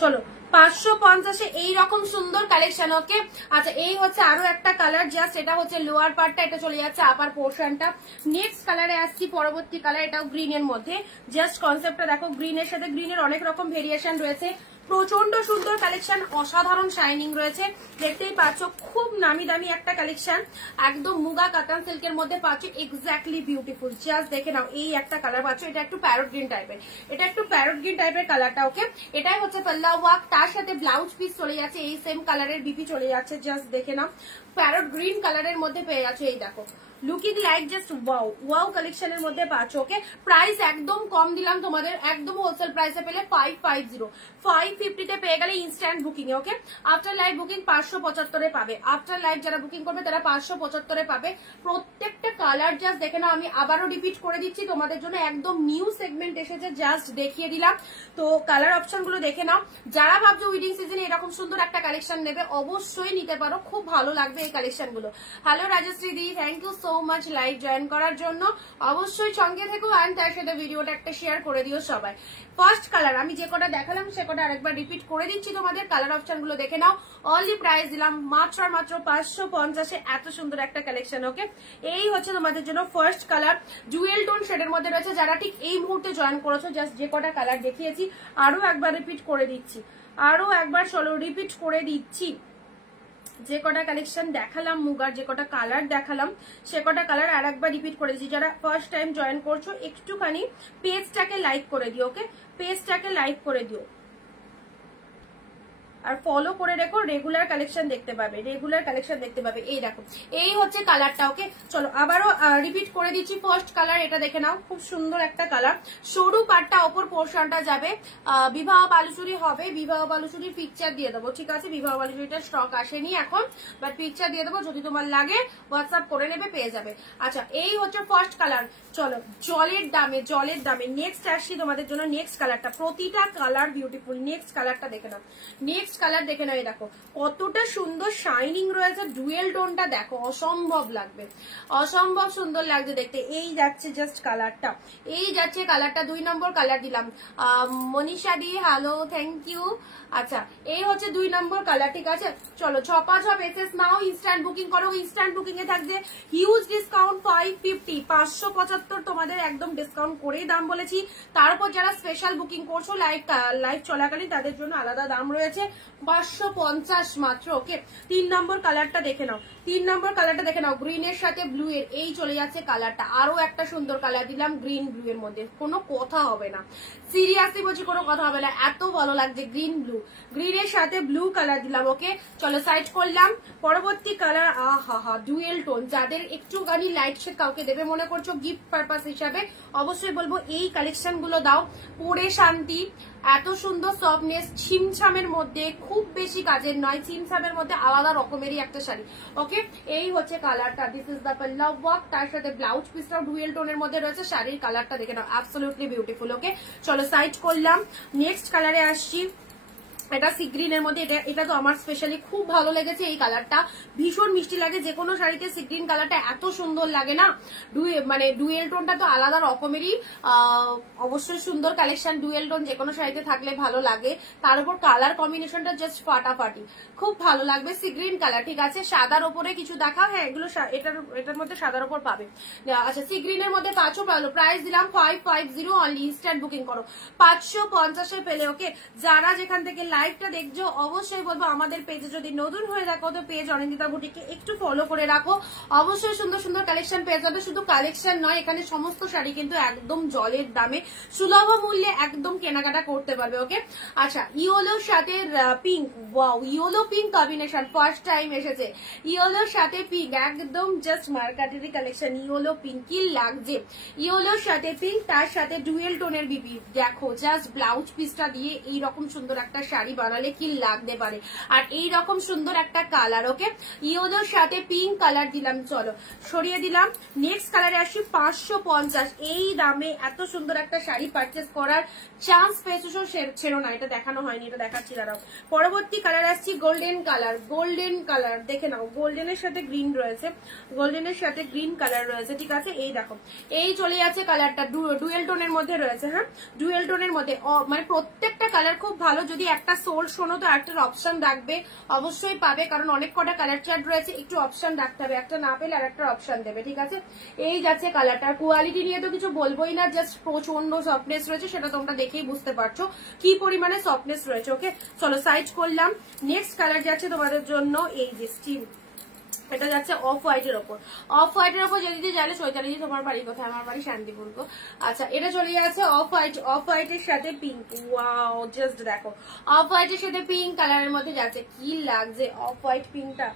চলো 550-এ এইরকম সুন্দর কালেকশন। ওকে আচ্ছা, এই হচ্ছে আরো একটা কালার, জাস্ট এটা হচ্ছে লোয়ার পার্টটা, এটা চলে যাচ্ছে আপার পোর্শনটা। নেক্সট কালারে আসছি, পরবর্তী কালার, এটাও গ্রিনের মধ্যে। জাস্ট কনসেপ্টটা দেখো, গ্রিনের সাথে গ্রিনের অনেক রকম ভেরিয়েশন রয়েছে। প্রচন্ড সুন্দর কালেকশন, অসাধারণ শাইনিং রয়েছে, দেখতেই পাচ্ছ। খুব নামি দামি একটা কালেকশন, একদম মুগা কাতান সিল্কের মধ্যে পাচ্ছ, এক্স্যাক্টলি বিউটিফুল। জাস্ট দেখে নাও, এই একটা কালার পাচ্ছ, এটা একটু প্যারট গ্রিন টাইপের, এটা একটু প্যারট গ্রিন টাইপের কালারটা। ওকে এটাই হচ্ছে পাল্লা ওয়ার্ক, তার সাথে ব্লাউজ পিস চলে যাচ্ছে, এই সেম কালারের বিপি চলে যাচ্ছে। জাস্ট দেখে নাও, প্যারট গ্রিন কালারের মধ্যে পেয়ে যাচ্ছে। এই দেখো looking like just wow, wow কালেকশনের মধ্যে পাচ্ছ। ওকে প্রাইস একদম কম দিলাম তোমাদের, একদম হোলসেল প্রাইসে পেলে 550, 550-তে পেয়ে গেলে ইনস্ট্যান্ট বুকিং এ। ওকে আফটার লাইভ বুকিং 575-এ পাবে। আফটার লাইভ যারা বুকিং করবে তারা 575-এ পাবে। প্রত্যেকটা কালার জাস্ট দেখে নাও, আমি আবারও রিপিট করে দিচ্ছি তোমাদের জন্য, একদম নিউ সেগমেন্ট এসেছে, জাস্ট দেখিয়ে দিলাম। তো কালার অপশন গুলো দেখে নাও। যারা ভাবছো উইডিং সিজনে এরকম সুন্দর একটা কালেকশন নেবে, অবশ্যই নিতে পারো, খুব ভালো লাগবে এই কালেকশন গুলো। Hello Rajshri di, thank you so much live join করার জন্য। অবশ্যই সঙ্গে থেকো, অ্যান্ড তার সাথে ভিডিওটা একটা শেয়ার করে দিও সবাই। ফার্স্ট কালার আমি যে কটা দেখালাম সে কটা আরেকবার রিপিট করে দিচ্ছি তোমাদের, কালার অপশন গুলো দেখে নাও। অনলি প্রাইস দিলাম মাত্র আর মাত্র 550-এ, এত সুন্দর একটা কালেকশন। ওকে এই হচ্ছে তোমাদের জন্য ফার্স্ট কালার, ডুয়েল টোন শেডের মধ্যে রয়েছে। যারা ঠিক এই মুহূর্তে জয়েন করেছো, জাস্ট যে কটা কালার দেখিয়েছি আরো একবার রিপিট করে দিচ্ছি, আরো একবার চলো রিপিট করে দিচ্ছি। যে কটা কালেকশন দেখালাম, মুগার যে কটা কালার দেখালাম, সে কটা কালার আর একবার রিপিট করে দিচ্ছি। যারা ফার্স্ট টাইম জয়েন করছো একটুখানি পেজটাকে লাইক করে দিও। ওকে পেজটাকে লাইক করে দিও আর ফলো করে রেখো, রেগুলার কালেকশন দেখতে পাবে, রেগুলার কালেকশন দেখতে পাবে। এই দেখো এই হচ্ছে কালারটা। ওকে চলো আবারও রিপিট করে দিচ্ছি। ফার্স্ট কালার এটা দেখে নাও, খুব সুন্দর একটা কালার। সরু পাটটা অপর পোর্শনটা যাবে, বিবাহ বালুচুরি হবে, বিবাহ বালুচুরির পিকচার দিয়ে দেবো, ঠিক আছে? বিবাহ বালুচুরিটা স্টক আসেনি এখন, বাট পিকচার দিয়ে দেবো, যদি তোমার লাগে হোয়াটসঅ্যাপ করে নেবে, পেয়ে যাবে। আচ্ছা এই হচ্ছে ফার্স্ট কালার। চলো জলের দামে, জলের দামে নেক্সট আসছি তোমাদের জন্য। নেক্সট কালারটা, প্রতিটা কালার বিউটিফুল। নেক্সট কালারটা দেখে নাও, নেক্সট কালার দেখে নাও। এই দেখো কতটা সুন্দর শাইনিং রয়েছে, ডুয়েল টোনটা দেখো, অসম্ভব লাগবে, অসম্ভব সুন্দর লাগছে দেখতে। এই যাচ্ছে জাস্ট কালারটা, এই যাচ্ছে কালারটা। 2 নম্বর কালার দিলাম। মনীষা দি হ্যালো, থ্যাংক ইউ। আচ্ছা এই হচ্ছে 2 নম্বর কালার, ঠিক আছে? চলো ছপা ছপ এসএস নাও, ইনস্ট্যান্ট বুকিং করো। ইনস্ট্যান্ট বুকিং এ থাকবে হিউজ ডিসকাউন্ট 550, 575 তোমাদের একদম ডিসকাউন্ট করেই দাম বলেছি। তারপর যারা স্পেশাল বুকিং করছো লাইভ চলাকালীন, তাদের জন্য আলাদা দাম রয়েছে 550 মাত্র। ওকে 3 নম্বর কালারটা দেখে নাও, 3 নম্বর কালারটা দেখে নাও, গ্রিনের সাথে ব্লু এর এই চলে যাচ্ছে কালারটা। আরো একটা সুন্দর কালার দিলাম গ্রিন ব্লু এর মধ্যে, কোনো কথা হবে না, সিরিয়াসলি বলছি কোনো কথা হবে না, এত ভালো লাগছে। গ্রিন ব্লু, গ্রিনের সাথে ব্লু কালার দিলাম। ওকে চলো সাইড করলাম। পরবর্তী কালার, আহা ডুয়েল টোন। যাদের একটুখানি লাইট শেড কাউকে দেবে মনে করছো গিফট পারপাস হিসাবে, অবশ্যই বলবো এই কালেকশন গুলো দাও। পরে শান্তি, এত সুন্দর সফটনেস, ছিমছামের মধ্যে, খুব বেশি কাজের নয়, ছিমছামের মধ্যে আলাদা রকমেরই একটা শাড়ি। ওকে এই হচ্ছে কালারটা, দিস ইজ দ্য পাল্লা ওয়ার্ক, তার সাথে ব্লাউজ পিসটাও ডুয়েল টোনের মধ্যে রয়েছে। শাড়ির কালারটা দেখে নাও, অ্যাবসলিউটলি বিউটিফুল। ওকে চলো সাইড করলাম। নেক্সট কালারে আসছি। এটা সি গ্রিনের মধ্যে, এটা তো আমার স্পেশালি খুব ভালো লেগেছে। এই কালারটা ভীষণ মিষ্টি লাগে, যে কোনো শাড়িতে সি গ্রিন কালারটা এত সুন্দর লাগে না। মানে ডুয়েল টোনটা তো আলাদা রকমেরই অবশ্যই সুন্দর কালেকশন। ডুয়েল টোন যে কোনো শাড়িতে থাকলে ভালো লাগে, তার উপর কালার কম্বিনেশনটা জাস্ট ফাটাফাটি, খুব ভালো লাগবে। সি গ্রিন কালার, ঠিক আছে। সাদার ওপরে কিছু দেখাও, হ্যাঁ এগুলো এটার মধ্যে সাদার ওপর পাবে। আচ্ছা, সি গ্রিনের মধ্যে 500 পালো, প্রাইস দিলাম 550 অনলি। ইনস্ট্যান্ট বুকিং করো, 550 পেলে। ওকে, যারা যেখান থেকে লাইভটা দেখছো অবশ্যই বলবো আমাদের পেজে যদি নতুন হয়ে থাকো তো পেজ অনিন্দিতা বুটিককে একটু ফলো করে রাখো। অবশ্যই সুন্দর সুন্দর কালেকশন পেয়ে যাবে। শুধু কালেকশন নয়, এখানে সমস্ত শাড়ি কিন্তু একদম জলের দামে সুলভ মূল্যে একদম কেনাকাটা করতে পারবে। ওকে, আচ্ছা, ইয়েলোর সাথে pink, wow yellow pink combination first time এসেছে। ইয়েলোর সাথে পিঙ্ক একদম just marquetry collection. Yellow pink কি লাগছে, ইয়েলোর সাথে পিঙ্ক, তার সাথে ডুয়েল টোনের বিপি। দেখো জাস্ট ব্লাউজ পিসটা দিয়ে এইরকম সুন্দর একটা শাড়ি বানালে কি লাগতে পারে, আর এইরকম সুন্দর একটা কালার। ওকে, ইয়েলোর সাথে পিঙ্ক কালার দিলাম, চলো সরিয়ে দিলাম। নেক্সট কালারে আসি 550। এই দামে এত সুন্দর একটা শাড়ি পারচেস করার চান্স পেয়েছো, ছেড়ো না। এটা দেখানো হয়নি, এটা দেখাচ্ছি দাঁড়াও। পরবর্তী কালার আসছি গোল্ডেন কালার। গোল্ডেন কালার দেখে নাও, গোল্ডেনের সাথে গ্রিন রয়েছে, গোল্ডেনের সাথে গ্রিন কালার রয়েছে, ঠিক আছে। এই দেখো, এই চলে যাচ্ছে কালারটা ডুয়েল টোনের মধ্যে রয়েছে। হ্যাঁ, ডুয়েল টোনের মধ্যে মানে প্রত্যেকটা কালার খুব ভালো। যদি একটা সোল শোনো তো একটার অপশন রাখবে, অবশ্যই পাবে, কারণ অনেক কটা কালার চার্ট রয়েছে, একটু অপশন রাখতে হবে। একটা না পেলে আর একটা অপশন দেবে, ঠিক আছে। এই যাচ্ছে কালারটার কোয়ালিটি নিয়ে তো কিছু বলবোই না, জাস্ট প্রচন্ড সফটনেস রয়েছে, সেটা তোমরা দেখেই বুঝতে পারছো কি পরিমাণে সফটনেস রয়েছে। ওকে, চলো সাইড করলাম। নেক্সট কালার যাচ্ছে তোমাদের জন্য এই যে স্টিম, এটা যাচ্ছে অফ হোয়াইটের ওপর। অফ হোয়াইটের ওপর যদি জানে চৈতালি, তোমার বাড়ি কোথায়? আমার বাড়ি শান্তিপুর। আচ্ছা, এটা চলে যাচ্ছে অফ হোয়াইট, অফ হোয়াইটের সাথে পিঙ্ক। ওয়াও, জাস্ট দেখো, অফ হোয়াইটের সাথে পিঙ্ক কালারের মধ্যে যাচ্ছে, কি লাগছে অফ হোয়াইট পিঙ্কটা,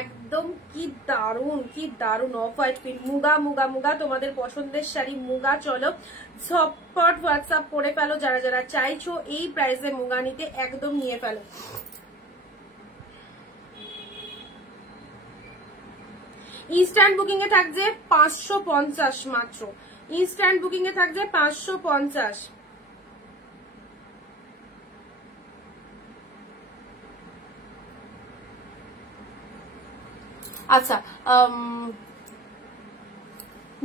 একদম কি দারুন, কি দারুন off white pink. Muga muga muga, তোমাদের পছন্দের শাড়ি মুগা। চলো ঝটপট হোয়াটসঅ্যাপ করে ফেলো, যারা যারা চাইছো এই প্রাইসে মুগা নিতে একদম নিয়ে ফেলো। ইনস্ট্যান্ট বুকিং এ থাকছে 550 মাত্র। ইনস্ট্যান্ট বুকিং এ থাকছে 550। আচ্ছা,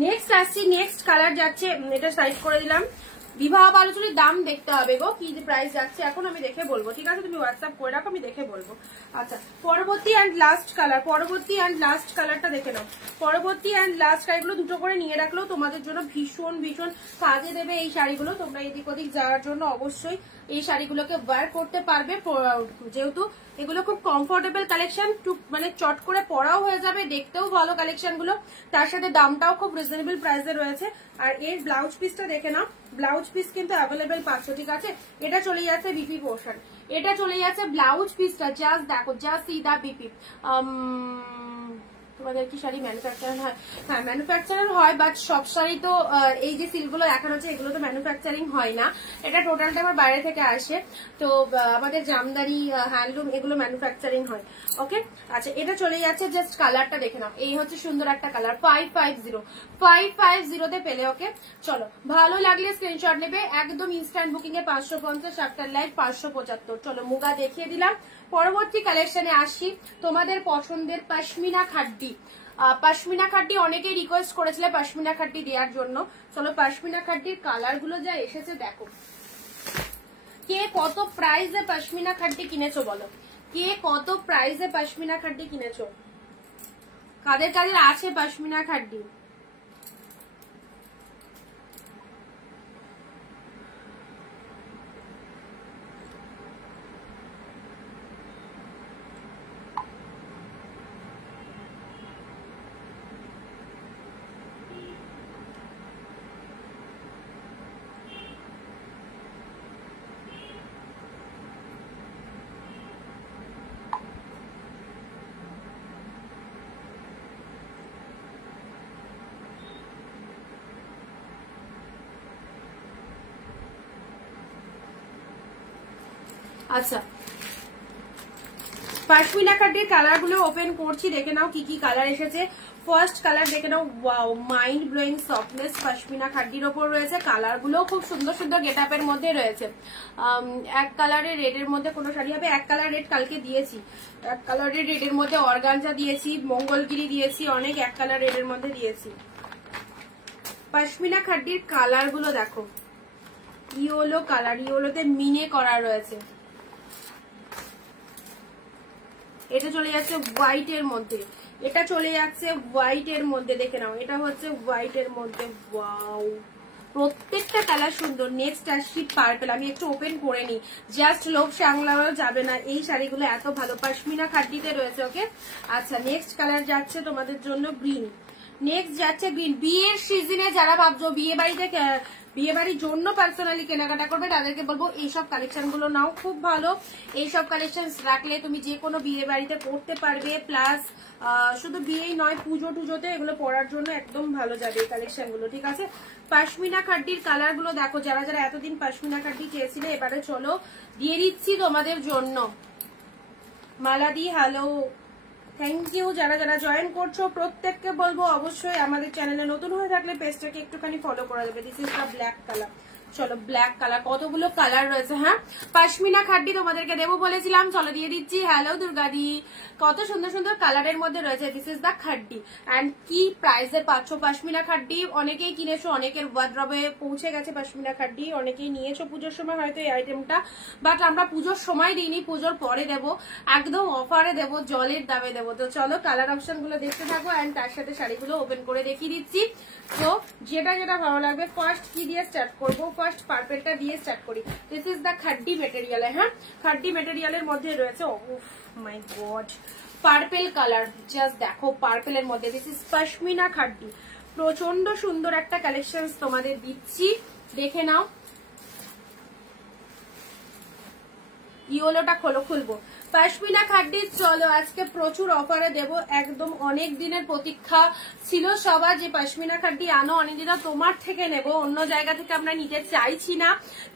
নেক্সট আসছি। নেক্সট কালার যাচ্ছে, এটা সাইজ করে দিলাম। বিবাহ বালুচুরির দাম দেখতে হবে গো, কি প্রাইস যাচ্ছে এখন আমি দেখে বলবো, ঠিক আছে। তুমি হোয়াটসঅ্যাপ করে রাখো, আমি দেখে বলবো। আচ্ছা, পরবর্তী অ্যান্ড লাস্ট কালার, পরবর্তী অ্যান্ড লাস্ট কালারটা দেখে নাও। পরবর্তী অ্যান্ড লাস্ট শাড়িগুলো দুটো করে নিয়ে রাখলেও তোমাদের জন্য ভীষণ ভীষণ কাজে দেবে এই শাড়িগুলো। তোমরা এদিক ওদিক যাওয়ার জন্য অবশ্যই এই শাড়িগুলোকে ওয়্যার করতে পারবে, যেহেতু এগুলো খুব কমফোর্টেবল কালেকশন, মানে চট করে পরাও হয়ে যাবে, দেখতেও ভালো কালেকশন গুলো, তার সাথে দামটাও খুব রিজনেবল প্রাইসে রয়েছে। আর এর ব্লাউজ পিসটা দেখে নাও, ব্লাউজ পিস কিন্তু অ্যাভেলেবেল পাচ্ছ, ঠিক আছে। এটা চলে যাচ্ছে বিপি পোর্শন, এটা চলে যাচ্ছে ব্লাউজ পিসটা, জাস্ট দেখো, জাস্ট সি দা বিপি। তোমাদের কি শাড়ি ম্যানুফ্যাকচার হয়? হ্যাঁ, ম্যানুফ্যাকচার হয়, বাট সব শাড়ি তো এই যে সিল্কগুলো দেখানো হচ্ছে এগুলো তো ম্যানুফ্যাকচারিং হয় না, এটা টোটালটা আমার বাইরে থেকে আসে। তো আমাদের জামদানি, হ্যান্ডলুম এগুলো ম্যানুফ্যাকচারিং হয়। ওকে, আচ্ছা, এটা চলে যাচ্ছে, জাস্ট কালারটা দেখে নাও, এই হচ্ছে সুন্দর একটা কালার। 550 তে পেলে। ওকে, চলো ভালো লাগলে স্ক্রিনশট নেবে, একদম ইনস্ট্যান্ট বুকিং এ 550, আফটার লাইভ 575। চলো মুগা দেখিয়ে দিলাম। পরবর্তী কালেকশনে আসি, তোমাদের পছন্দের পশমিনা খাড্ডি। পশমিনা খাড্ডি অনেকেই রিকোয়েস্ট করেছিলে পশমিনা খাড্ডি দেওয়ার জন্য। চলো পশমিনা খাড্ডির কালার গুলো যা এসেছে দেখো। কে কত প্রাইসে পশমিনা খাড্ডি কিনেছো বলো, কে কত প্রাইসে পশমিনা খাড্ডি কিনেছো, কাদের কাদের আছে পশমিনা খাড্ডি? আচ্ছা, পাশমিনা খাড্ডির কালার গুলো ওপেন করছি, দেখে নাও কি কি কালার এসেছে। ফার্স্ট কালার দেখে নাও, wow mind blowing softness pashmina খাড্ডির ওপর রয়েছে। কালার গুলো খুব সুন্দর সুন্দর গেট আপের মধ্যে রয়েছে। এক কালারের রেডের মধ্যে কোনো শাড়ি হবে, এক কালার রেড কালকে দিয়েছি, এক কালারের রেডের মধ্যে অর্গানজা দিয়েছি, মঙ্গলগিরি দিয়েছি, অনেক এক কালার রেডের মধ্যে দিয়েছি। পাশমিনা খাড্ডির কালার গুলো দেখো, ইয়েলো কালার, ইয়েলোতে মিনে করা রয়েছে। এটা চলে যাচ্ছে হোয়াইট এর মধ্যে, এটা চলে যাচ্ছে হোয়াইট এর মধ্যে, দেখে নাও এটা হচ্ছে হোয়াইট এর মধ্যে। ওয়াও, প্রত্যেকটা কালার সুন্দর। নেক্সট আসছি পার্পল, আমি একটু ওপেন করে নি, জাস্ট লোভ সাংলাও যাবে না, এই শাড়িগুলো এত ভালো পাশমিনা খাড্ডিতে রয়েছে। ওকে, আচ্ছা নেক্সট কালার যাচ্ছে তোমাদের জন্য গ্রিন। নেক্সট যাচ্ছে গ্রিন। বিয়ের সিজনে যারা ভাবছো বিয়ে বাড়ির জন্য পার্সোনালি কেনাকাটা করবে, তাদেরকে বলবো এইসব কালেকশন গুলো নাও, খুব ভালো। এইসব কালেকশন রাখলে তুমি যে কোনো বিয়ে বাড়িতে পড়তে পারবে, প্লাস শুধু বিয়েই নয়, পুজো টুজোতে এগুলো পরার জন্য একদম ভালো যাবে এই কালেকশন গুলো, ঠিক আছে। পাশমিনা খাড্ডির কালার গুলো দেখো, যারা যারা এতদিন পাশমিনা খাড্ডি চেয়েছিলে, এবারে চলো দিয়ে দিচ্ছি তোমাদের জন্য। মালাদি হ্যালো, থ্যাংক ইউ। যারা যারা জয়েন করছো প্রত্যেককে বলবো অবশ্যই আমাদের চ্যানেলে নতুন হয়ে থাকলে পেজটাকে একটুখানি ফলো করা যাবে। This is the black colour. চলো ব্ল্যাক কালার, কতগুলো কালার রয়েছে। হ্যাঁ, পাশমিনা খাড্ডি তোমাদেরকে দেবো বলেছিলাম, চলো দিয়ে দিচ্ছি। হ্যালো দুর্গাদি, কত সুন্দর সুন্দর কালারের মধ্যে রয়েছে। This is the খাড্ডি। অ্যান্ড কি প্রাইসে পাচ্ছ পাশমিনা খাড্ডি? অনেকেই কিনেছো, অনেকের ওয়ার্ড্রবে পৌঁছে গেছে পাশমিনা খাড্ডি, অনেকেই নিয়েছো পুজোর সময় হয়তো এই আইটেমটা, বাট আমরা পুজোর সময় দিইনি, পুজোর পরে দেবো, একদম অফারে দেবো, জলের দামে দেবো। তো চলো কালার অপশন গুলো দেখতে থাকো, অ্যান্ড তার সাথে শাড়িগুলো ওপেন করে দেখিয়ে দিচ্ছি। তো যেটা যেটা ভালো লাগবে, ফার্স্ট কি দিয়ে স্টার্ট করবো? ফার্স্ট পার্পেলটা দিয়ে স্টার্ট করি। This is the খাড্ডি material. হ্যাঁ, খাড্ডি মেটেরিয়ালের মধ্যে রয়েছে, ওহ মাই গড, পার্পেল কালার। জাস্ট দেখো পার্পেলের মধ্যে, দিস ইজ পাশমিনা খাড্ডি। প্রচন্ড সুন্দর একটা কালেকশন তোমাদের দিচ্ছি, দেখে নাও। ইয়েলোটা খুলবো। পাশমিনা খাড্ডি চলো আজকে প্রচুর অফারে দেবো, একদম অনেক দিনের প্রতীক্ষা ছিল সবার যে পাশমিনা খাড্ডি আনো, অনেকদিন তোমার থেকে নেব, অন্য জায়গা থেকে আমরা নিতে চাইছি না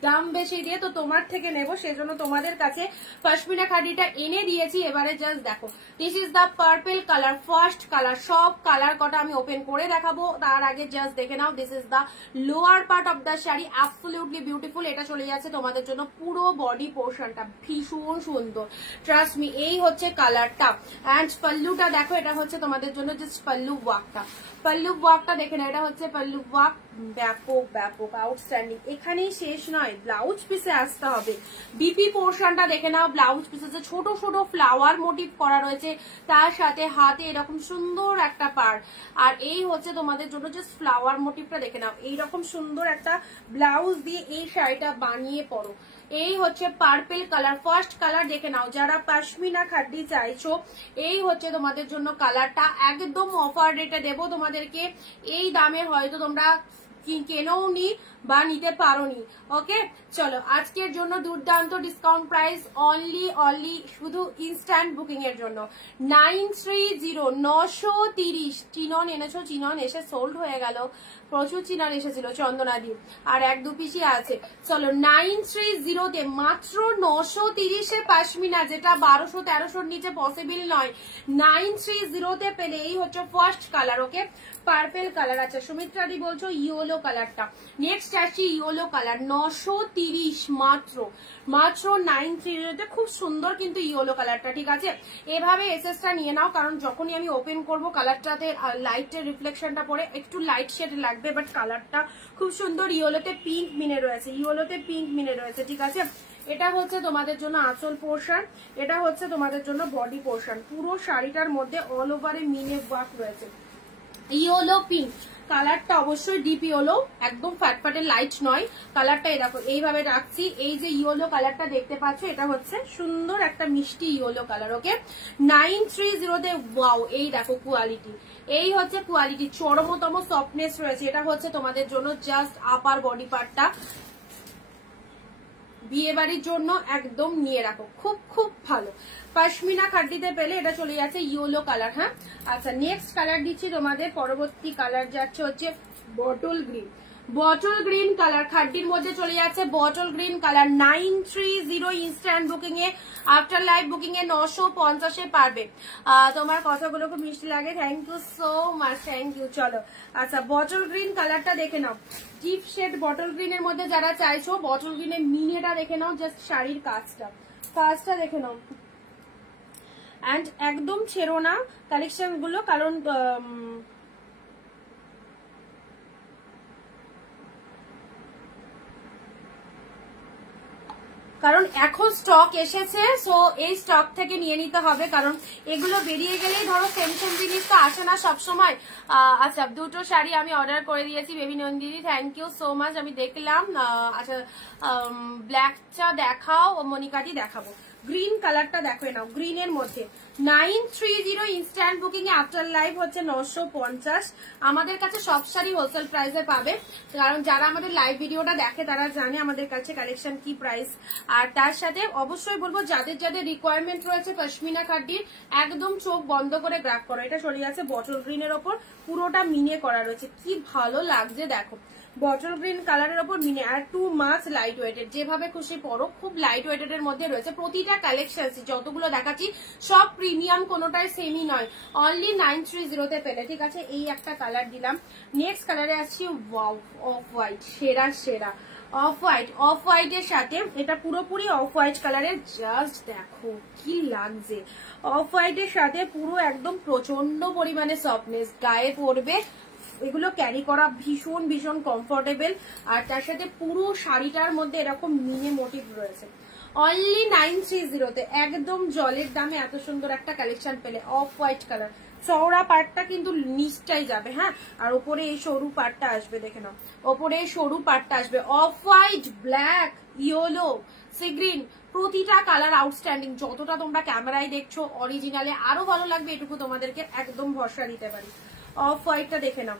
দাম বেশি দিয়ে, তো তোমার থেকে নেব, সেজন্য তোমাদের কাছে পাশমিনা খাড্ডিটা এনে দিয়েছি। এবারে জাস্ট দেখো, this is the purple colour, first colour. সব কালার কটা আমি ওপেন করে দেখাবো, তার আগে জাস্ট দেখে নাও। This is the lower part of the sari, absolutely beautiful. এটা চলে যাচ্ছে তোমাদের জন্য পুরো বডি পোর্শনটা, ভীষণ সুন্দর, ট্রাস্ট মি। এই হচ্ছে কালারটা। অ্যান্ড পাল্লুটা দেখো, এটা হচ্ছে তোমাদের জন্য জাস্ট পাল্লু ওয়ার্কটা, পাল্লু ওয়ার্কটা দেখে না, এটা হচ্ছে পাল্লু ওয়ার্ক, ব্যাপক ব্যাপক আউটস্ট্যান্ডিং। এখানেই শেষ নয়, ব্লাউজ পিসে আসতে হবে। বিপি পোর্শনটা দেখে নাও, ব্লাউজ পিসে ছোট ছোট ফ্লাওয়ার মোটিভ করা রয়েছে, তার সাথে হাতে এরকম সুন্দর একটা পার। আর এই হচ্ছে তোমাদের জন্য জাস্ট ফ্লাওয়ার মোটিভটা দেখে নাও, এইরকম সুন্দর একটা ব্লাউজ দিয়ে এই শাড়িটা বানিয়ে পরো। এই হচ্ছে পার্পেল কালার, ফার্স্ট কালার দেখে নাও। যারা পাশমিনা খাড্ডি চাইছো, এই হচ্ছে তোমাদের জন্য কালারটা, একদম অফার রেটে দেবো তোমাদেরকে। এই দামে হয়তো তোমরা কেনও নি বা নিতে পারো নি। ওকে, চলো আজকের জন্য দুর্দান্ত ডিসকাউন্ট প্রাইস, অনলি শুধু ইনস্ট্যান্ট বুকিং এর জন্য 930 চিনন এনেছো, চিনন এসে সোল্ড হয়ে গেল, প্রচুর চিনন এসেছিল চন্দনাদি, আর এক দু পিসি আছে। চলো 930 তে মাত্র 930 পাশমিনা, যেটা 1200-1300 নিচে পসিবল নয়, 930 তে পেলে। এই হচ্ছে ফার্স্ট কালার। ওকে, পার্পেল কালার। আচ্ছা সুমিত্রাদি বলছো ইয়েলো কালারটা। নেক্সট আসছি ইয়েলো কালার, 930 মাত্র 930 তে। খুব সুন্দর কিন্তু ইয়েলো কালারটা, ঠিক আছে। এভাবে এসএসটা নিয়ে নাও, কারণ যখনই আমি ওপেন করব কালারটাতে লাইটের রিফ্লেকশনটা পড়ে একটু লাইট শেড লাগবে, বাট কালারটা খুব সুন্দর। ইয়েলোতে পিঙ্ক মিনে রয়েছে, ইয়েলোতে পিঙ্ক মিনে রয়েছে, ঠিক আছে। এটা হচ্ছে তোমাদের জন্য আঁচল পোর্শন, এটা হচ্ছে তোমাদের জন্য বডি পোর্শন। পুরো শাড়িটার মধ্যে অল ওভারে মিনে ওয়ার্ক রয়েছে। ইয়েলো পিঙ্ক কালারটা অবশ্যই ডিপ ইয়েলো, একদম ফ্যাটফ্যাটে লাইট নয় কালারটা। এই দেখো এইভাবে রাখছি, এই যে ইয়েলো কালারটা দেখতে পাচ্ছ, এটা হচ্ছে সুন্দর একটা মিষ্টি ইয়েলো কালার। ওকে, 930 তে। ওয়াও, এই দেখো কোয়ালিটি, এই হচ্ছে কোয়ালিটি, চরমতম সফটনেস রয়েছে। এটা হচ্ছে তোমাদের জন্য জাস্ট আপার বডি পার্টটা, বিয়ে বাড়ির জন্য একদম নিয়ে রাখো, খুব খুব ভালো। পাশমিনা খাড্ডিতে পেলে এটা চলে যাচ্ছে ইয়েলো কালার। হ্যাঁ, আচ্ছা নেক্সট কালার দিচ্ছি তোমাদের, পরবর্তী কালার যাচ্ছে হচ্ছে bottle green. Bottle green colour, খাড্ডির মধ্যে চলে যাচ্ছে bottle green colour. 930 instant booking এ, আফটার লাইভ বুকিং এ 950 পারবে। তোমার কথাগুলো খুব মিষ্টি লাগে, thank you so much, thank you. চলো আচ্ছা, বটল গ্রিন কালারটা দেখে নাও, ডিপ শেড বটল গ্রিনের মধ্যে যারা চাইছো, বটল গ্রিনের মিনেটা দেখে নাও, জাস্ট শাড়ির কাজটা দেখে নাও। অ্যান্ড একদম ছেড়ো না কালেকশন গুলো, কারণ এখন স্টক এসেছে, সো এই স্টক থেকে নিয়ে নিতে হবে, কারণ এগুলো বেরিয়ে গেলেই ধরো সেম জিনিস তো আসে না সবসময়। আচ্ছা, দুটো শাড়ি আমি অর্ডার করে দিয়েছি baby Nandini, thank you so much. আমি দেখলাম। আচ্ছা, ব্ল্যাকটা দেখাও, মনিকাটি দেখাবো। গ্রিন কালারটা দেখো নাও, গ্রিনের মধ্যে 930 ইনস্ট্যান্ট বুকিং এ, আফটার লাইভ হচ্ছে 950। আমাদের কাছে সব শাড়ি হোলসেল প্রাইসে পাবে, কারণ যারা আমাদের লাইভ ভিডিওটা দেখে তারা জানে আমাদের কাছে কালেকশন কি প্রাইস। আর তার সাথে অবশ্যই বলবো, যাদের যাদের রিকোয়ারমেন্ট রয়েছে পশমিনা কাড্ডির, একদম চোখ বন্ধ করে গ্রাফ করো। এটা চলে যাচ্ছে বটল গ্রিনের ওপর, পুরোটা মিনে করা রয়েছে, কি ভালো লাগছে দেখো। বটল গ্রিন কালারের ওপর মিনে, আর টু মাছ লাইট ওয়েটেড, যেভাবে খুশি পরো, খুব লাইট ওয়েটেড এর মধ্যে রয়েছে। প্রতিটা কালেকশন যতগুলো দেখাচ্ছি সব প্রিমিয়াম, কোনোটাই সেমি নয়, অনলি 930 তে পেলে। ঠিক আছে, এই একটা কালার দিলাম। নেক্সট কালারে আসছি, ওয়াও, অফ হোয়াইট, সেরা অফ হোয়াইট এর সাথে এটা পুরোপুরি অফ হোয়াইট কালারের, জাস্ট দেখো কি লাগছে। অফ হোয়াইট এর সাথে পুরো একদম প্রচন্ড পরিমাণে সফটনেস, গায়ে পড়বে, এগুলো ক্যারি করা ভীষণ কমফোর্টেবল। আর তার সাথে পুরো শাড়িটার মধ্যে এরকম মিনে মোটিভ রয়েছে, অনলি 930 তে একদম জলের দামে এত সুন্দর একটা কালেকশন পেলে। অফ হোয়াইট কালার, চওড়া পাটটা কিন্তু নিচটাই যাবে, হ্যাঁ, আর ওপরে এই সরু পাটটা আসবে, দেখে নাও, ওপরে সরু পাটটা আসবে। Off white, black, yellow, sea green, প্রতিটা কালার আউটস্ট্যান্ডিং। যতটা তোমরা ক্যামেরায় দেখছো, অরিজিনালে আরো ভালো লাগবে, এটুকু তোমাদেরকে একদম ভরসা দিতে পারি। অফ হোয়াইটটা দেখে নাও,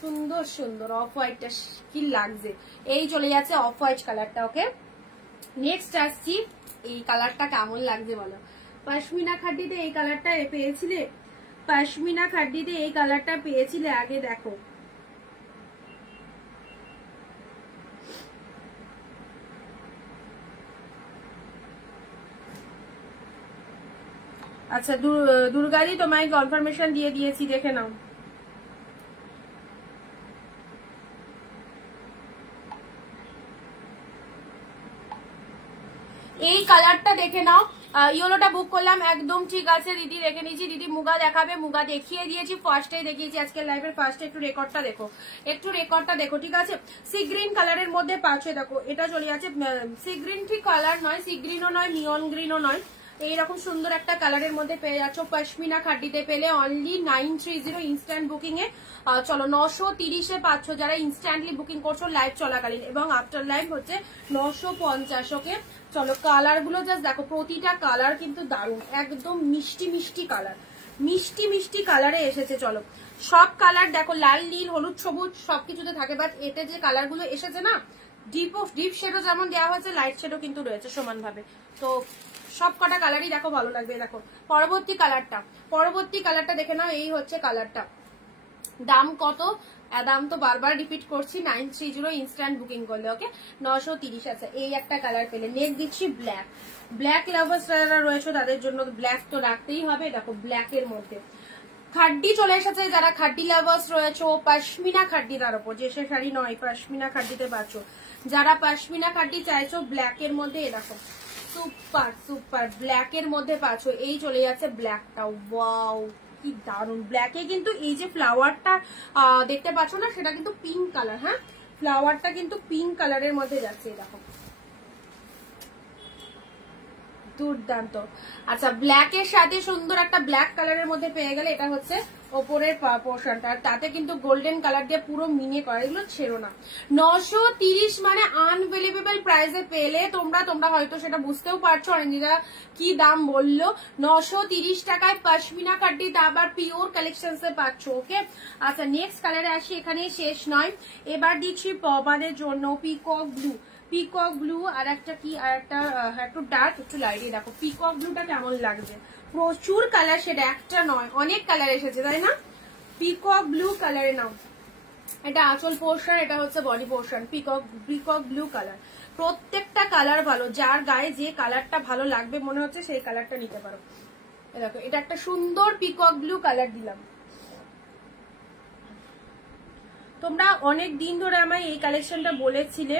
সুন্দর অফ হোয়াইটটা কি লাগছে। এই চলে যাচ্ছে অফ হোয়াইট কালারটা। ওকে, নেক্সট আসছি, এই কালারটা কেমন লাগছে বলো। পশমিনা খাড্ডিতে এই কালারটা পেয়েছিলে, পশমিনা খাড্ডিতে এই কালারটা পেয়েছিলে আগে, দেখো আচ্ছা, দুর্গাদি তোমায় কনফার্মেশন দিয়ে দিয়েছি, দেখে নাও। এই কালারটা দেখে নাও, ইয়েলোটা বুক করলাম, একদম ঠিক আছে দিদি, দেখে নিয়েছি। দিদি মুগা দেখাবে, মুগা দেখিয়ে দিয়েছি, ফার্স্টে দেখিয়েছি আজকের লাইভের ফার্স্টে। একটু রেকর্ডটা দেখো, ঠিক আছে। সি গ্রিন কালারের মধ্যে পাচ্ছে, দেখো এটা চলে যাচ্ছে। সি গ্রিন ঠিক কালার নয়, সি গ্রিনও নয়, নিয়ন গ্রিনও নয়, এইরকম সুন্দর একটা কালারের মধ্যে পেয়ে যাচ্ছ পশমিনা খাড্ডিতে পেলে, অনলি 930 ইনস্ট্যান্ট বুকিং এ। চলো 930 পাচ্ছ যারা ইনস্ট্যান্টলি বুকিং করছো লাইভ চলাকালীন, এবং আফটার লাইভ হচ্ছে 950। ওকে, চলো কালার গুলো জাস্ট দেখো, প্রতিটা কালার কিন্তু দারুণ, একদম মিষ্টি কালার, মিষ্টি কালারে এসেছে। চলো সব কালার দেখো, লাল, নীল, হলুদ, সবুজ সবকিছুতে থাকে, বাট এতে যে কালার গুলো এসেছে না, ডিপ শেডও যেমন দেওয়া হয়েছে, লাইট শেডও কিন্তু রয়েছে সমান ভাবে। তো সব কটা কালারই দেখো ভালো লাগবে। দেখো পরবর্তী কালারটা দেখে নাও, এই হচ্ছে কালারটা। দাম কত? দাম তো বারবার রিপিট করছি, 930 ইনস্ট্যান্ট বুকিং করলে। ওকে, 930 আছে। এই একটা কালার পেলে। নেক্সট দিচ্ছি ব্ল্যাক লাভার্স যারা রয়েছে তাদের জন্য ব্ল্যাক তো রাখতেই হবে। দেখো ব্ল্যাকের মধ্যে খাড্ডি চলে এসেছে, যারা খাড্ডি লাভার্স রয়েছে, পশমিনা খাড্ডি তার উপর, যে সে শাড়ি নয়, পশমিনা খাড্ডিতে পাচ্ছ। যারা পশমিনা খাড্ডি চাইছো ব্ল্যাকের মধ্যে, দেখো সুপার ব্ল্যাকের মধ্যে পাচ্ছ। এই চলে যাচ্ছে ব্ল্যাকটা, ওয়াও কি দারুন। ব্ল্যাকে কিন্তু এই যে ফ্লাওয়ারটা দেখতে পাচ্ছ না, সেটা কিন্তু পিঙ্ক কালার, হ্যাঁ, ফ্লাওয়ারটা কিন্তু পিঙ্ক কালারের মধ্যে যাচ্ছে, দেখো দুর্দান্ত। আচ্ছা, ব্ল্যাকের সাথে সুন্দর একটা ব্ল্যাক কালারের মধ্যে পেয়ে গেলে, এটা হচ্ছে ওপরের পোর্শনটা, তাতে কিন্তু গোল্ডেন কালার দিয়ে পুরো মিনে করা, এগুলো ছেড়ো না। 930 মানে আনবিলিভেবল প্রাইসে পেলে তোমরা হয়তো সেটা বুঝতেও পারছো অরিঞ্জিতা কি দাম বললো। 930 টাকায় পশমিনা কাড্ডি, তা আবার পিওর কালেকশনস এ পাচ্ছ। ওকে, আচ্ছা নেক্সট কালারে আসি, এখানে শেষ নয়, এবার দিচ্ছি পমাদের জন্য পিকক ব্লু, আর একটা কি, আর একটা একটু ডার্ক একটু লাইটে। দেখো পিকক ব্লুটা কেমন লাগছে, প্রচুর কালার, সেটা একটা নয় অনেক কালার এসেছে, তাই না? পিকক ব্লু কালারে নাও, এটা আঁচল পোর্শন, এটা হচ্ছে body portion. Peacock blue colour, প্রত্যেকটা কালার ভালো, যার গায়ে যে কালারটা ভালো লাগবে মনে হচ্ছে সেই কালারটা নিতে পারো। দেখো এটা একটা সুন্দর পিকক ব্লু কালার দিলাম। তোমরা অনেক দিন ধরে আমায় এই কালেকশনটা বলেছিলে,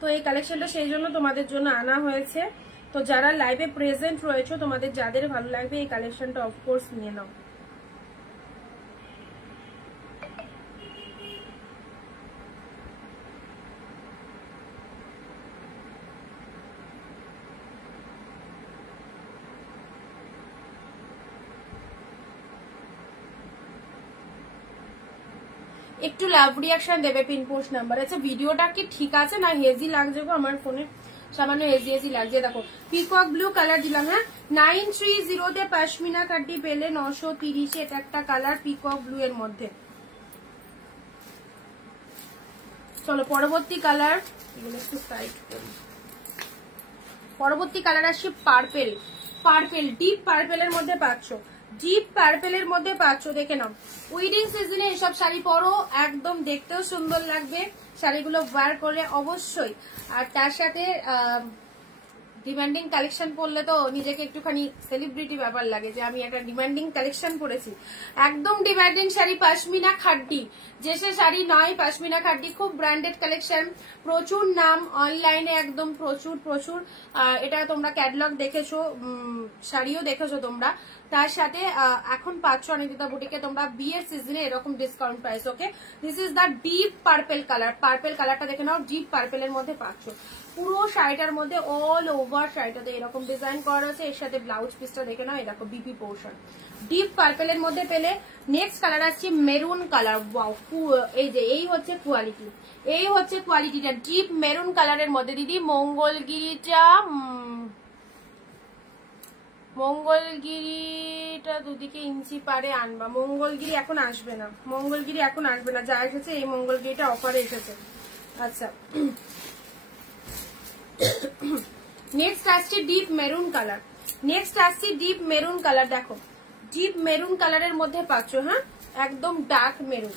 তো এই কালেকশনটা সেই জন্য তোমাদের জন্য আনা হয়েছে। তো যারা লাইভে প্রেজেন্ট রয়েছে, তোমাদের যাদের ভালো লাগবে এই কালেকশনটা অফকোর্স নিয়ে নাও। একটু লাভ রিয়াকশন দেবে পিন পোস্ট নাম্বার। আচ্ছা ভিডিওটা কি ঠিক আছে না হেজি লাগছে গো? আমার ফোনে সামান্য হেজি হেজি লাগছে। দেখো পিকক ব্লু কালার দিলাম। হ্যাঁ 930 তে পশমিনা কাটি পেলে 930, এটা একটা কালার পিকক ব্লু এর মধ্যে। চলো পরবর্তী কালার, একটু সাইড করি। পরবর্তী কালার আসছে পার্পেল। পার্পেল ডিপ পার্পেলের মধ্যে পাচ্ছ, ডিপ পার্পেলের মধ্যে পাচ্ছ। দেখে নাও, উইডিং সিজনে এসব শাড়ি পরো, একদম দেখতেও সুন্দর লাগবে শাড়িগুলো ওয়্যার করলে অবশ্যই। আর তার সাথে ডিমান্ডিং কালেকশন পরলে তো নিজেকে একটুখানি সেলিব্রিটি ব্যাপার লাগে যে আমি একটা ডিমান্ডিং কালেকশন পরেছি। একদম ডিমান্ডিং শাড়ি, পশমিনা খাড্ডি, যে সে শাড়ি নয়, পশমিনা খাড্ডি খুব ব্র্যান্ডেড কালেকশন, প্রচুর নাম অনলাইনে, একদম প্রচুর প্রচুর। এটা তোমরা ক্যাটালগ দেখেছো, শাড়িও দেখেছো তোমরা। তার সাথে এখন পাচ্ছ অনিন্দিতা বুটিকে তোমরা বিয়ের সিজনে এরকম discount price. Okay, this is the deep purple colour. Purple কালারটা দেখে নাও, ডিপ পার্পেলের মধ্যে পাচ্ছ। পুরো শাড়িটার মধ্যে অল ওভার শাড়িটাতে এরকম ডিজাইন করা আছে। এর সাথে ব্লাউজ পিসটা দেখে নাও, এরকম বিপি পোর্শন। ডিপ পার্পেলের মধ্যে পেলে নেক্সট কালার আসছে মেরুন কালার। ওয়াও, এই যে এই হচ্ছে কোয়ালিটি, এই হচ্ছে কোয়ালিটিটা ডিপ মেরুন কালারের মধ্যে। দিদি মঙ্গলগিরিটা দুদিকে ইঞ্চি পারে আনবা। মঙ্গলগিরি এখন আসবে না, মঙ্গলগিরি এখন আসবে না, যা এসেছে এই মঙ্গলগিরিটা অফারে এসেছে। আচ্ছা নেক্সট আসছে ডিপ মেরুন কালার। নেক্সট আসছে ডিপ মেরুন কালার। দেখো ডিপ মেরুন কালারের মধ্যে পাচ্ছ। হ্যাঁ একদম ডার্ক মেরুন,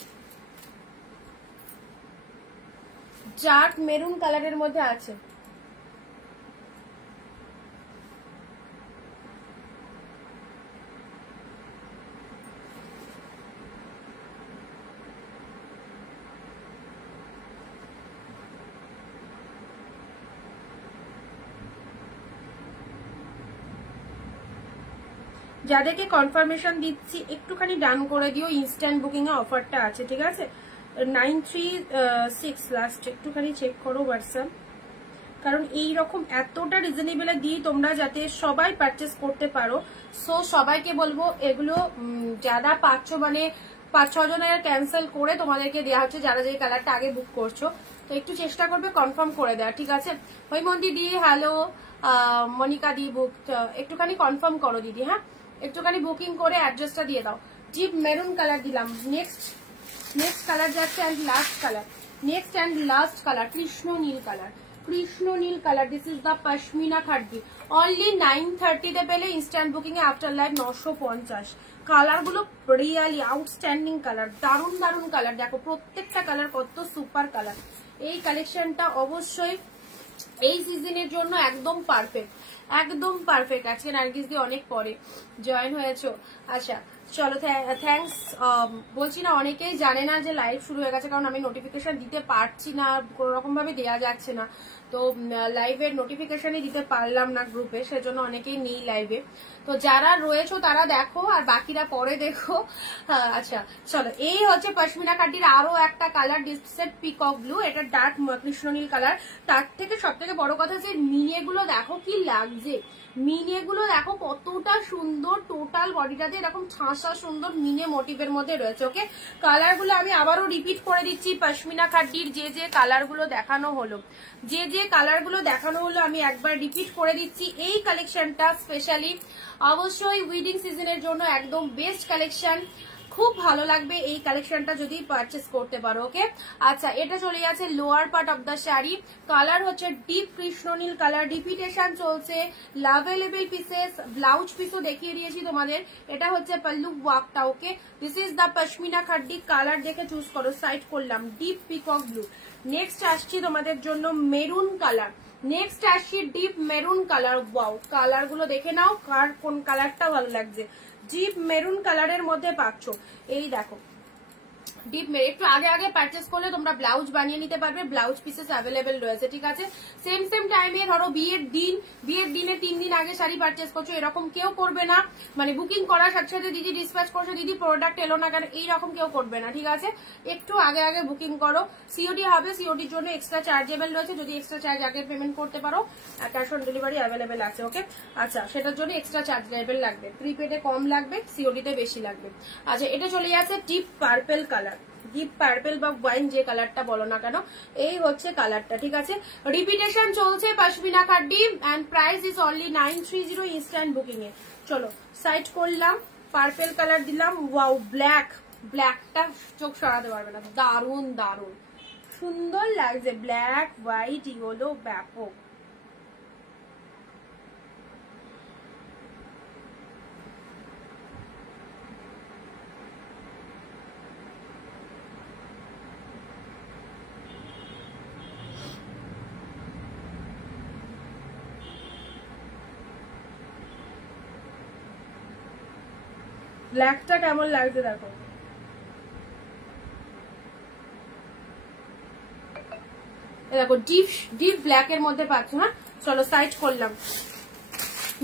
ডার্ক মেরুন কালারের মধ্যে আছে। যাদেরকে কনফার্মেশন দিচ্ছি একটুখানি ডান করে দিও, ইনস্ট্যান্ট বুকিং এ অফারটা আছে, ঠিক আছে? 936 লাস্ট, একটুখানি চেক করো হোয়াটসঅ্যাপ, কারণ এইরকম এতটা রিজনেবল দিই তোমরা যাতে সবাই পারচেস করতে পারো। সো সবাইকে বলবো এগুলো যারা পাচ্ছ, মানে 5-6 জনের ক্যান্সেল করে তোমাদেরকে দেওয়া হচ্ছে, যারা যে কালারটা আগে বুক করছো, তো একটু চেষ্টা করবে কনফার্ম করে দেওয়া, ঠিক আছে? হৈমন্তী দি হ্যালো, মনিকা দি বুক, একটুখানি কনফার্ম করো দিদি। হ্যাঁ একটুখানি বুকিং করে অ্যাড্রেসটা দিয়ে দাও। ডিপ মেরুন কালার দিলাম। নেক্সট কালার যাচ্ছে and last colour. Next and last colour কৃষ্ণ নীল কালার। কৃষ্ণ নীল colour, this is the pashmina খাড্ডি। অনলি 930 তে পেলে ইনস্ট্যান্ট বুকিং এ আফটার লাইভ 950। কালার গুলো রিয়ালি আউটস্ট্যান্ডিং কালার, দারুন দারুন কালার। দেখো প্রত্যেকটা কালার কত সুপার কালার। এই কালেকশনটা অবশ্যই এই সিজনের জন্য একদম পারফেক্ট, একদম পারফেক্ট। আজকে নার্গিস দি অনেক পরে জয়েন হয়েছো। আচ্ছা চলো থ্যাঙ্কস। বলছি না অনেকেই জানে না যে লাইভ শুরু হয়ে গেছে, কারণ আমি নোটিফিকেশন দিতে পারছি না, কোনো রকম ভাবে দেওয়া যাচ্ছে না, তো লাইভের নোটিফিকেশনই দিতে পারলাম না গ্রুপে, সেজন্য অনেকেই নেই লাইভে। তো যারা রয়েছো তারা দেখো আর বাকিরা পরে দেখো। আচ্ছা চলো, এই হচ্ছে পশমিনা কাটির আরো একটা কালার, ডিপসেট পিকক ব্লু, এটা ডার্ক কৃষ্ণনীল কালার। তার থেকে সব থেকে বড় কথা যে মিনেগুলো দেখো কি লাগছে, মিনেগুলো দেখো কতটা সুন্দর, টোটাল বডিটাতে এরকম ছাঁচা সুন্দর মিনে মোটিভের মধ্যে রয়েছে। ওকে, কালারগুলো আমি আবারও রিপিট করে দিচ্ছি। পশমিনা খাড্ডির যে যে কালারগুলো দেখানো হলো, যে যে কালারগুলো দেখানো হলো আমি একবার রিপিট করে দিচ্ছি। এই কালেকশনটা স্পেশালি অবশ্যই উইডিং সিজনের জন্য একদম বেস্ট কালেকশন, খুব ভালো লাগবে এই কালেকশনটা যদি পারচেস করতে পারো। ওকে, আচ্ছা এটা চলে যাচ্ছে lower part of the sari. Colour হচ্ছে ডিপ কৃষ্ণনীল কালার, রিপিটেশন চলছে, অ্যাভেলেবেল পিসেস, ব্লাউজ পিসও দেখিয়ে দিয়েছি তোমাদের। এটা হচ্ছে পাল্লু ওয়ার্কটা। Okay, this is the pashmina খাড্ডি। কালার দেখে চুজ করো। সাইড করলাম ডিপ পিকক ব্লু। নেক্সট আসছি তোমাদের জন্য মেরুন কালার। নেক্সট আসছি deep maroon colour. Wow, colour গুলো দেখে নাও, কার কোন কালারটা ভালো লাগছে। ডিপ মেরুন কালারের মধ্যে পাচ্ছ। এই দেখো ডিপ মেরুন, একটু আগে আগে পারচেস করলে তোমরা ব্লাউজ বানিয়ে নিতে পারবে। ব্লাউজ পিসেস অ্যাভেলেবেল রয়েছে, ঠিক আছে। সেম টাইমে ধরো বিয়ের দিনে 3 দিন আগে শাড়ি পারচেস করছো, এরকম কেউ করবে না। মানে বুকিং করার সাথে সাথে দিদি ডিসপ্যাচ করছে, দিদি প্রোডাক্ট এলো না কেন, এইরকম কেউ করবে না, ঠিক আছে। একটু আগে আগে বুকিং করো। সিওডি হবে, সিওডির জন্য এক্সট্রা চার্জেবল রয়েছে। যদি এক্সট্রা চার্জ আগে পেমেন্ট করতে পারো, ক্যাশ অন ডেলিভারি অ্যাভেলেবেল আছে। ওকে, আচ্ছা সেটার জন্য এক্সট্রা চার্জেবল লাগবে। প্রিপেডে কম লাগবে, সিওডিতে বেশি লাগবে। আচ্ছা এটা চলে যাচ্ছে deep purple colour. Deep purple বা ওয়াইন যে কালারটা বলো না কেন, এই হচ্ছে কালারটা, ঠিক আছে। রিপিটেশন চলছে পশমিনা খাড্ডি and price is only 930 instant booking এ। চলো সাইড করলাম, পার্পেল কালার দিলাম। ওয়াও, ব্ল্যাকটা চোখ সরাতে পারবে না, দারুন দারুন সুন্দর লাগছে। ব্ল্যাক হোয়াইট ইয়েলো, ব্যাপক। ব্ল্যাকটা কেমন লাগছে দেখো। দেখো ডিপ ব্ল্যাক এর মধ্যে পাচ্ছ না। চলো সাইড করলাম।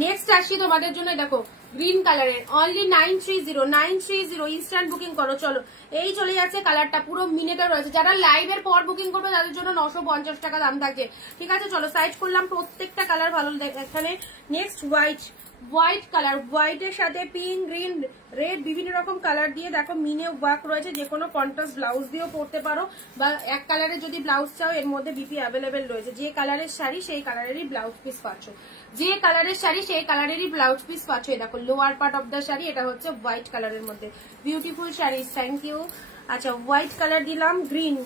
নেক্সট আসি তোমাদের জন্য, দেখো গ্রিন কালারের, অনলি 930 ইনস্ট্যান্ট বুকিং করো। চলো এই চলে যাচ্ছে কালারটা, পুরো মিনেটে রয়েছে। যারা লাইভের পর বুকিং করবে তাদের জন্য 950 টাকা দাম থাকছে, ঠিক আছে। চলো সাইড করলাম, প্রত্যেকটা কালার ভালো এখানে। নেক্সট হোয়াইট কালার, হোয়াইটের সাথে পিঙ্ক, গ্রিন, রেড বিভিন্ন রকম কালার দিয়ে দেখো মিনে ওয়ার্ক রয়েছে। যে কোনো কন্ট্রাস্ট ব্লাউজ দিয়েও পরতে পারো, বা এক কালারের যদি ব্লাউজ চাও এর মধ্যে বিপি অ্যাভেলেবেল রয়েছে। যে কালারের শাড়ি সেই কালারেরই ব্লাউজ পিস পাচ্ছ, যে কালারের শাড়ি সেই কালারেরই ব্লাউজ পিস পাচ্ছ। এই দেখো lower part of the sari, এটা হচ্ছে হোয়াইট কালারের মধ্যে। Beautiful sari, thank you. আচ্ছা হোয়াইট কালার দিলাম,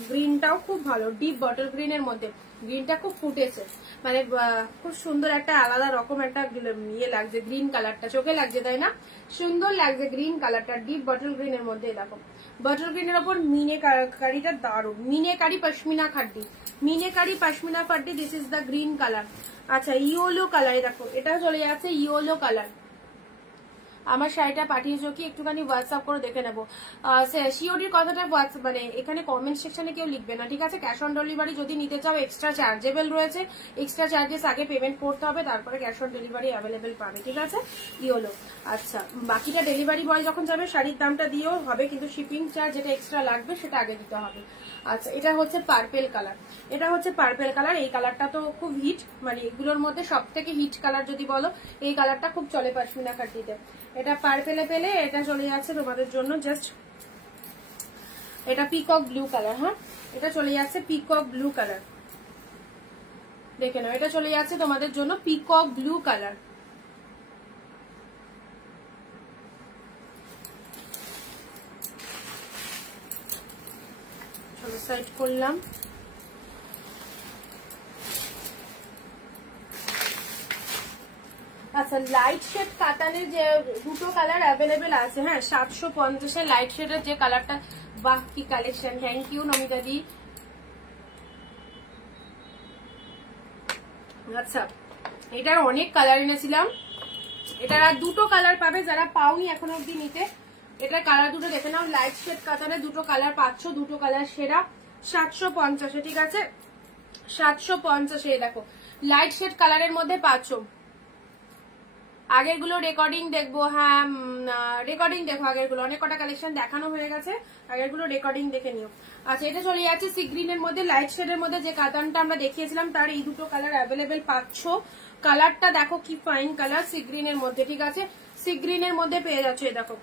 গ্রিনটাও খুব ভালো, ডিপ বটল গ্রিনের মধ্যে। গ্রিনটা খুব ফুটেছে, মানে খুব সুন্দর একটা আলাদা রকম একটা ইয়ে লাগছে। গ্রিন কালারটা চোখে লাগছে, তাই না? সুন্দর লাগছে গ্রিন কালারটা, ডিপ বটল গ্রিনের মধ্যে। দেখো বটল গ্রিনের ওপর মিনেকারিটা দারুণ, মিনেকারি পশমিনা খাড্ডি, মিনেকারি পশমিনা খাড্ডি। This is the green colour. আচ্ছা ইয়েলো কালার, দেখো এটা চলে যাচ্ছে ইয়েলো কালার। আমার শাড়িটা পাঠিয়েছো কি একটুখানি হোয়াটসঅ্যাপ করে দেখে নেবো। সিওডির কথাটা মানে এখানে কমেন্ট সেকশনে কেউ লিখবে না, ঠিক আছে। ক্যাশ অন ডেলিভারি যদি নিতে চাও এক্সট্রা চার্জেবল রয়েছে, এক্সট্রা চার্জেস আগে পেমেন্ট করতে হবে, তারপরে ক্যাশ অন ডেলিভারি অ্যাভেলেবেল পাবে, ঠিক আছে। ইয়েলো, আচ্ছা বাকিটা ডেলিভারি বয় যখন যাবে শাড়ির দামটা দিয়েও হবে, কিন্তু শিপিং চার্জ যেটা এক্সট্রা লাগবে সেটা আগে দিতে হবে। আচ্ছা এটা হচ্ছে পার্পেল কালার, এটা হচ্ছে পার্পেল কালার। এই কালারটা তো খুব হিট, মানে এগুলোর মধ্যে সব থেকে হিট কালার যদি বলো এই কালারটা খুব চলে পশমিনা খাড্ডিতে। এটা পার্পেলে পেলে এটা চলে যাচ্ছে তোমাদের জন্য জাস্ট, এটা পিকক ব্লু কালার। হ্যাঁ এটা চলে যাচ্ছে পিকক ব্লু কালার, দেখে নাও। এটা চলে যাচ্ছে তোমাদের জন্য পিকক ব্লু কালার। চলো সাইড করলাম। আচ্ছা লাইট শেড কাতানের যে দুটো কালার অ্যাভেলেবেল আছে, হ্যাঁ 750 লাইট শেডের যে কালারটা, বাহ কি কালেকশন, থ্যাংক ইউ নমিতা দি। আচ্ছা এটার অনেক কালার এনেছিলাম, এটার আর দুটো কালার পাবে যারা পাওনি এখনো অব্দি নিতে। এটার কালার দুটো দেখে নাও, লাইট শেড কাতানে দুটো কালার পাচ্ছ, দুটো কালার সেরা 750, ঠিক আছে 750। দেখো লাইট শেড কালারের মধ্যে পাচ্ছ। আগের গুলো রেকর্ডিং দেখবো, হ্যাঁ রেকর্ডিং দেখো, আগের গুলো অনেক কটা কালেকশন দেখানো হয়ে গেছে, আগের গুলো রেকর্ডিং দেখে নিও। আচ্ছা এটা চলে যাচ্ছে সি গ্রিনের মধ্যে, লাইট শেডের মধ্যে যে কাতানটা আমরা দেখিয়েছিলাম তার এই দুটো কালার অ্যাভেলেবেল পাচ্ছ। কালারটা দেখো কি ফাইন কালার, সি গ্রিনের মধ্যে, ঠিক আছে সি গ্রিনের মধ্যে পেয়ে যাচ্ছে। দেখো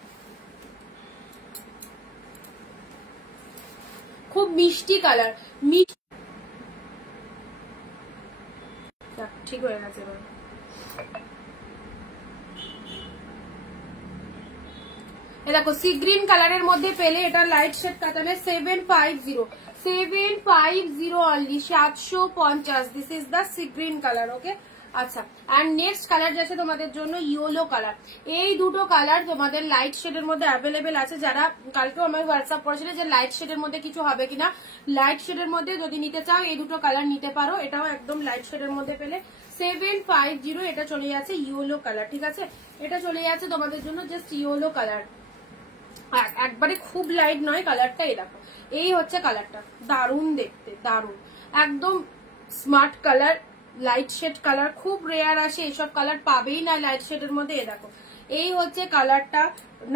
খুব মিষ্টি কালার, ঠিক হয়ে গেছে এবার। এ দেখো সি গ্রিন কালারের মধ্যে পেলে, এটা লাইট শেড কাতানে 750 only 750। This is the sea green colour. Okay, আচ্ছা, এন্ড নেক্সট কালার যাচ্ছে তোমাদের জন্য ইয়েলো কালার। এই দুটো কালার তোমাদের লাইট শেডের মধ্যে অ্যাভেলেবেল আছে। যারা কালকেও আমার হোয়াটসঅ্যাপ করেছিল যে লাইট শেডের মধ্যে কিছু হবে কিনা, লাইট শেডের মধ্যে যদি নিতে চাও এই দুটো কালার নিতে পারো। এটাও একদম লাইট শেডের মধ্যে পেলে 750। এটা চলে যাচ্ছে ইয়েলো কালার, ঠিক আছে? এটা চলে যাচ্ছে তোমাদের জন্য জাস্ট ইয়েলো কালার, একবারে খুব লাইট নয় কালারটা। এই দেখো, এই হচ্ছে কালারটা, দারুণ দেখতে, দারুণ, একদম smart colour, light shade colour. খুব রেয়ার আসে, এইসব কালার পাবেই না লাইট শেডের মধ্যে। এ দেখো, এই হচ্ছে কালারটা,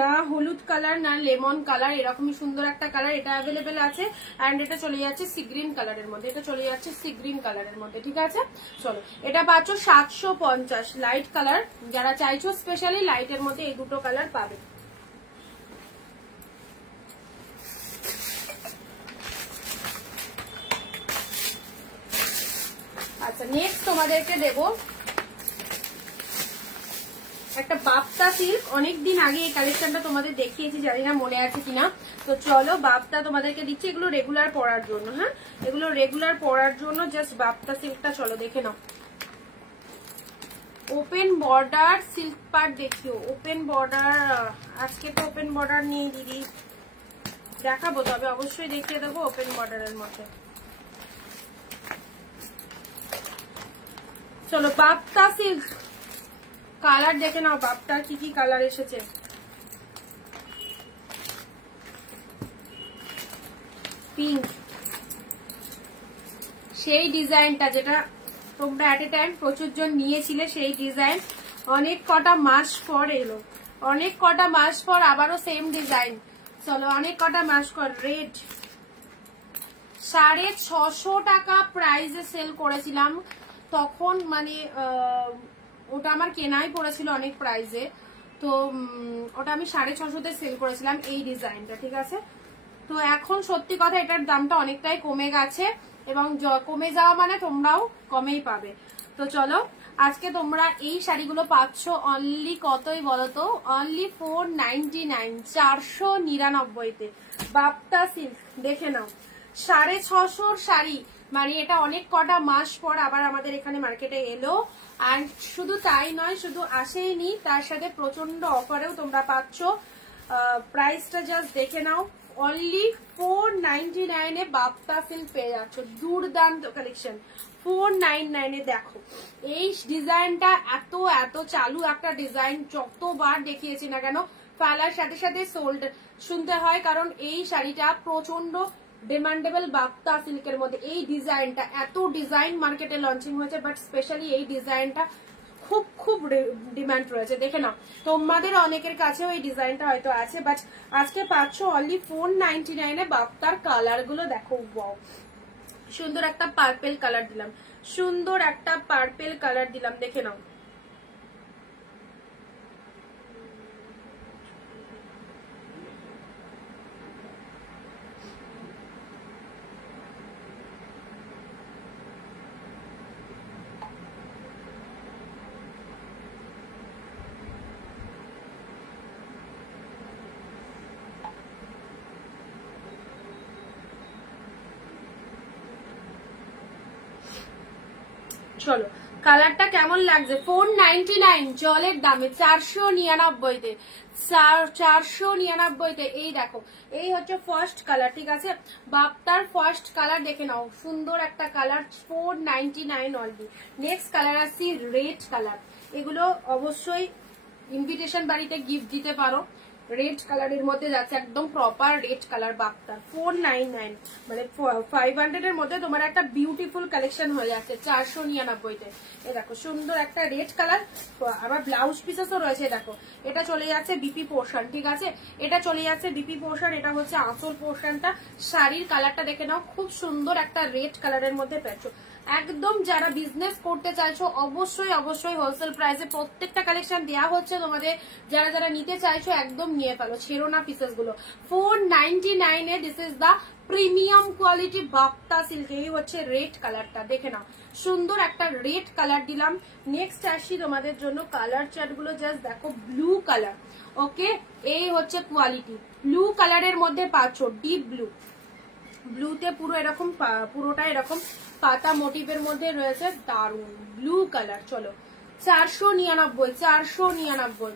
না হলুদ কালার না লেমন কালার, এরকমই সুন্দর একটা কালার। এটা অ্যাভেলেবেল আছে এন্ড এটা চলে যাচ্ছে সি গ্রিন কালারের মধ্যে। এটা চলে যাচ্ছে সি গ্রিন কালারের মধ্যে, ঠিক আছে? চলো, এটা পাচ্ছ 750 লাইট কালার। যারা চাইছো স্পেশালি লাইটের মধ্যে এই দুটো কালার পাবে। আচ্ছা, নেক্সট তোমাদেরকে দেবো একটা বাপ্তা সিল্ক। অনেকদিন আগে এই কালেকশনটা তোমাদের দেখিয়েছি, জানি না মনে আছে কিনা। তো চলো, বাপ্তা তোমাদেরকে দিচ্ছি। এগুলো রেগুলার পরার জন্য, হ্যাঁ, এগুলো রেগুলার পরার জন্য জাস্ট বাপ্তা সিল্কটা চলো দেখে নাও। ওপেন বর্ডার সিল্ক পার্ট দেখিও, ওপেন বর্ডার। আজকে তো ওপেন বর্ডার নিয়ে দিদি দেখাবো, তবে অবশ্যই দেখিয়ে দেবো ওপেন বর্ডারের মধ্যে। চলো, বাপ্তা সিল্ক কালার দেখে নাও, বাপ্তার কি কি কালার এসেছে। পিঙ্ক, সেই ডিজাইনটা যেটা তোমরা এট এ টাইম প্রচুর জন নিয়েছিলে, সেই ডিজাইন অনেক কটা মাস পর এলো, অনেক কটা মাস পর আবারও সেম ডিজাইন। চলো, অনেক কটা মাস পর। রেড 650 টাকা প্রাইসে সেল করেছিলাম তখন, মানে ওটা আমার কেনাই পড়েছিল অনেক প্রাইসে। তো ওটা আমি 650-তে সেল করেছিলাম এই ডিজাইনটা, ঠিক আছে? তো এখন সত্যি কথা এটার দামটা অনেকটাই কমে গেছে, এবং কমে যাওয়া মানে তোমরাও কমেই পাবে। তো চলো, আজকে তোমরা এই শাড়িগুলো পাচ্ছ অনলি কতই বলতো? অনলি 499, 499-তে বাপ্তা সিল্ক। দেখে নাও, 650 শাড়ি, মানে এটা অনেক কটা মাস পর আবার আমাদের এখানে মার্কেটে এলো। আর শুধু তাই নয়, শুধু আসেইনি, তার সাথে প্রচন্ড অফারেও তোমরা পাচ্ছ। প্রাইসটা জাস্ট দেখে নাও, অনলি 499-এ বাপ্তা সিল্ক পেয়ে যাচ্ছ। দুর্দান্ত কালেকশন, 499-এ। দেখো, এই ডিজাইনটা এত এত চালু একটা ডিজাইন, যতবার দেখিয়েছি না কেন ফেলার সাথে সাথে সোল্ড শুনতে হয়, কারণ এই শাড়িটা প্রচন্ড ডিমান্ডেবল বাপ্তা সিল্কের মধ্যে। এই ডিজাইনটা, এত ডিজাইন মার্কেটে লঞ্চিং হয়েছে, বাট স্পেশালি এই ডিজাইনটা খুব খুব ডিমান্ড রয়েছে। দেখে নাও, তোমাদের অনেকের কাছেও এই ডিজাইনটা হয়তো আছে, বাট আজকে পাচ্ছ অনলি 499-এ। বাপ্তার কালার গুলো দেখো, ওয়াও, সুন্দর একটা পার্পেল কালার দিলাম, সুন্দর একটা পার্পেল কালার দিলাম, দেখে নাও। চলো, কালারটা কেমন লাগছে? 499 জলের দামে, 499-তে, 499-তে। এই দেখো, এই হচ্ছে ফার্স্ট কালার, ঠিক আছে? বাপ্তার ফার্স্ট কালার দেখে নাও, সুন্দর একটা কালার, 499 অনলি। নেক্সট কালার আসছি রেড কালার। এগুলো অবশ্যই ইনভিটেশন বাড়িতে গিফট দিতে পারো। রেড কালারের মধ্যে যাচ্ছে, একদম প্রপার রেড কালার। বাপ্তা 499, মানে 500-এর মধ্যে তোমার একটা বিউটিফুল কালেকশন হয়ে যাচ্ছে 499-তে। এই দেখো, সুন্দর একটা রেড কালার, আবার ব্লাউজ পিসেসও রয়েছে। দেখো, এটা চলে যাচ্ছে বিপি পোর্শন, ঠিক আছে? এটা চলে যাচ্ছে বিপি পোর্শন, এটা হচ্ছে আঁচল পোর্শনটা। শাড়ির কালারটা দেখে নাও, খুব সুন্দর একটা রেড কালারের মধ্যে পেয়েছো। একদম যারা বিজনেস করতে চাইছো অবশ্যই অবশ্যই হোলসেল প্রাইসে প্রত্যেকটা কালেকশন দেওয়া হচ্ছে তোমাদের, যারা যারা নিতে চাইছো একদম নিয়ে ফেলো, ছেড়ো না পিসেস গুলো। 499 এ this is the premium quality bapta silk. এই হচ্ছে রেড কালারটা, দেখে নাও সুন্দর একটা রেড কালার দিলাম। নেক্সট আসি তোমাদের জন্য কালার চার্ট গুলো, জাস্ট দেখো ব্লু কালার। ওকে, এই হচ্ছে কোয়ালিটি, ব্লু কালারের মধ্যে পাচ্ছ ডিপ ব্লু, ব্লুতে পুরো এরকম পুরোটা এরকম পাতা মোটিভের মধ্যে রয়েছে, দারুন ব্লু কালার। চলো 499, 499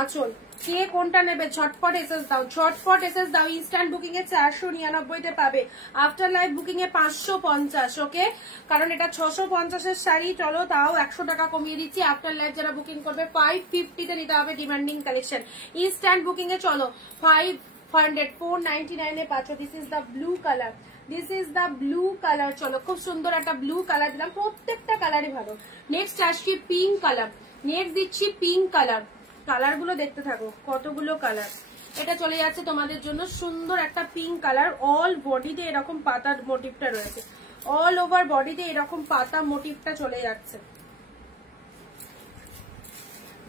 আঁচল। কে কোনটা নেবে ঝটপট এসএস দাও, ঝটপট এসএস দাও। ইনস্ট্যান্ট বুকিং এ 499 পাবে, আফটার লাইভ বুকিং এ 550। ওকে, কারণ এটা 650 এর শাড়ি। চলো তাও 100 টাকা কমিয়ে দিচ্ছি, আফটার লাইভ যারা বুকিং করবে 550 তে নিতে হবে ডিমান্ডিং কালেকশন। ইনস্ট্যান্ট বুকিং এ চলো 499 এ পাচ্ছ। This is the blue colour, this is the blue colour. চলো খুব সুন্দর একটা ব্লু কালার দিলাম, প্রত্যেকটা কালারই ভালো। নেক্সট আসছি পিঙ্ক কালার, নেক্সট দিচ্ছি পিঙ্ক কালার। কালার গুলো দেখতে থাকো, কতগুলো কালার। এটা চলে যাচ্ছে তোমাদের জন্য সুন্দর একটা পিঙ্ক কালার, অল বডিতে এরকম পাতার মোটিভটা রয়েছে, অল ওভার বডিতে এরকম পাতা মোটিভটা চলে যাচ্ছে।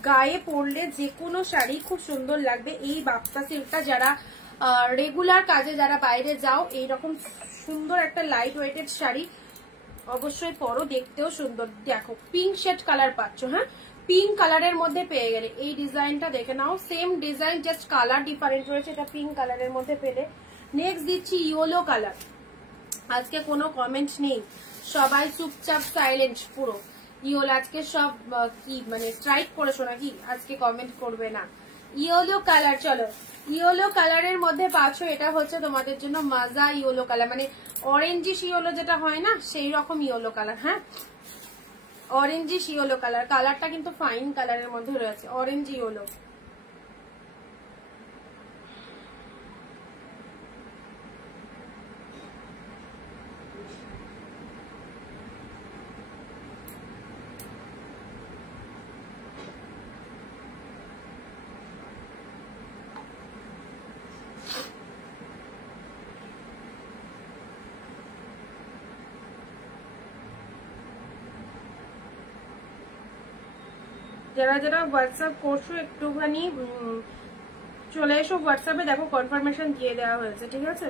গায়ে পরলে যে কোনো শাড়ি খুব সুন্দর লাগবে। এই বাপ্তা সিল্কটা যারা রেগুলার কাজে যারা বাইরে যাও, এইরকম সুন্দর একটা লাইট ওয়েটেড শাড়ি অবশ্যই পরো, দেখতেও সুন্দর। দেখো পিঙ্ক শেড কালার পাচ্ছ, হ্যাঁ পিঙ্ক কালারের মধ্যে পেয়ে গেলে। এই ডিজাইনটা দেখে নাও, same design just colour different রয়েছে, এটা পিঙ্ক কালারের মধ্যে পেলে। নেক্সট দিচ্ছি ইয়েলো কালার। আজকে কোনো কমেন্ট নেই, সবাই চুপচাপ সাইলেন্ট পুরো। ইয়েলো আজকে সব কি মানে স্ট্রাইক করেছো নাকি, আজকে কমেন্ট করবে না। ইয়েলো কালার, চলো ইয়েলো কালারের মধ্যে পাচ্ছ। এটা হচ্ছে তোমাদের জন্য মাজা ইয়েলো কালার, মানে অরেঞ্জিশ ইয়েলো যেটা হয় না সেই রকম ইয়েলো কালার। হ্যাঁ অরেঞ্জিশ ইয়েলো কালার, কালারটা কিন্তু ফাইন কালারের মধ্যে রয়েছে, অরেঞ্জ ইয়েলো। যারা যারা হোয়াটসঅ্যাপ করছো একটুখানি চলে এসো হোয়াটসঅ্যাপে, দেখো কনফার্মেশন দিয়ে দেওয়া হয়েছে, ঠিক আছে।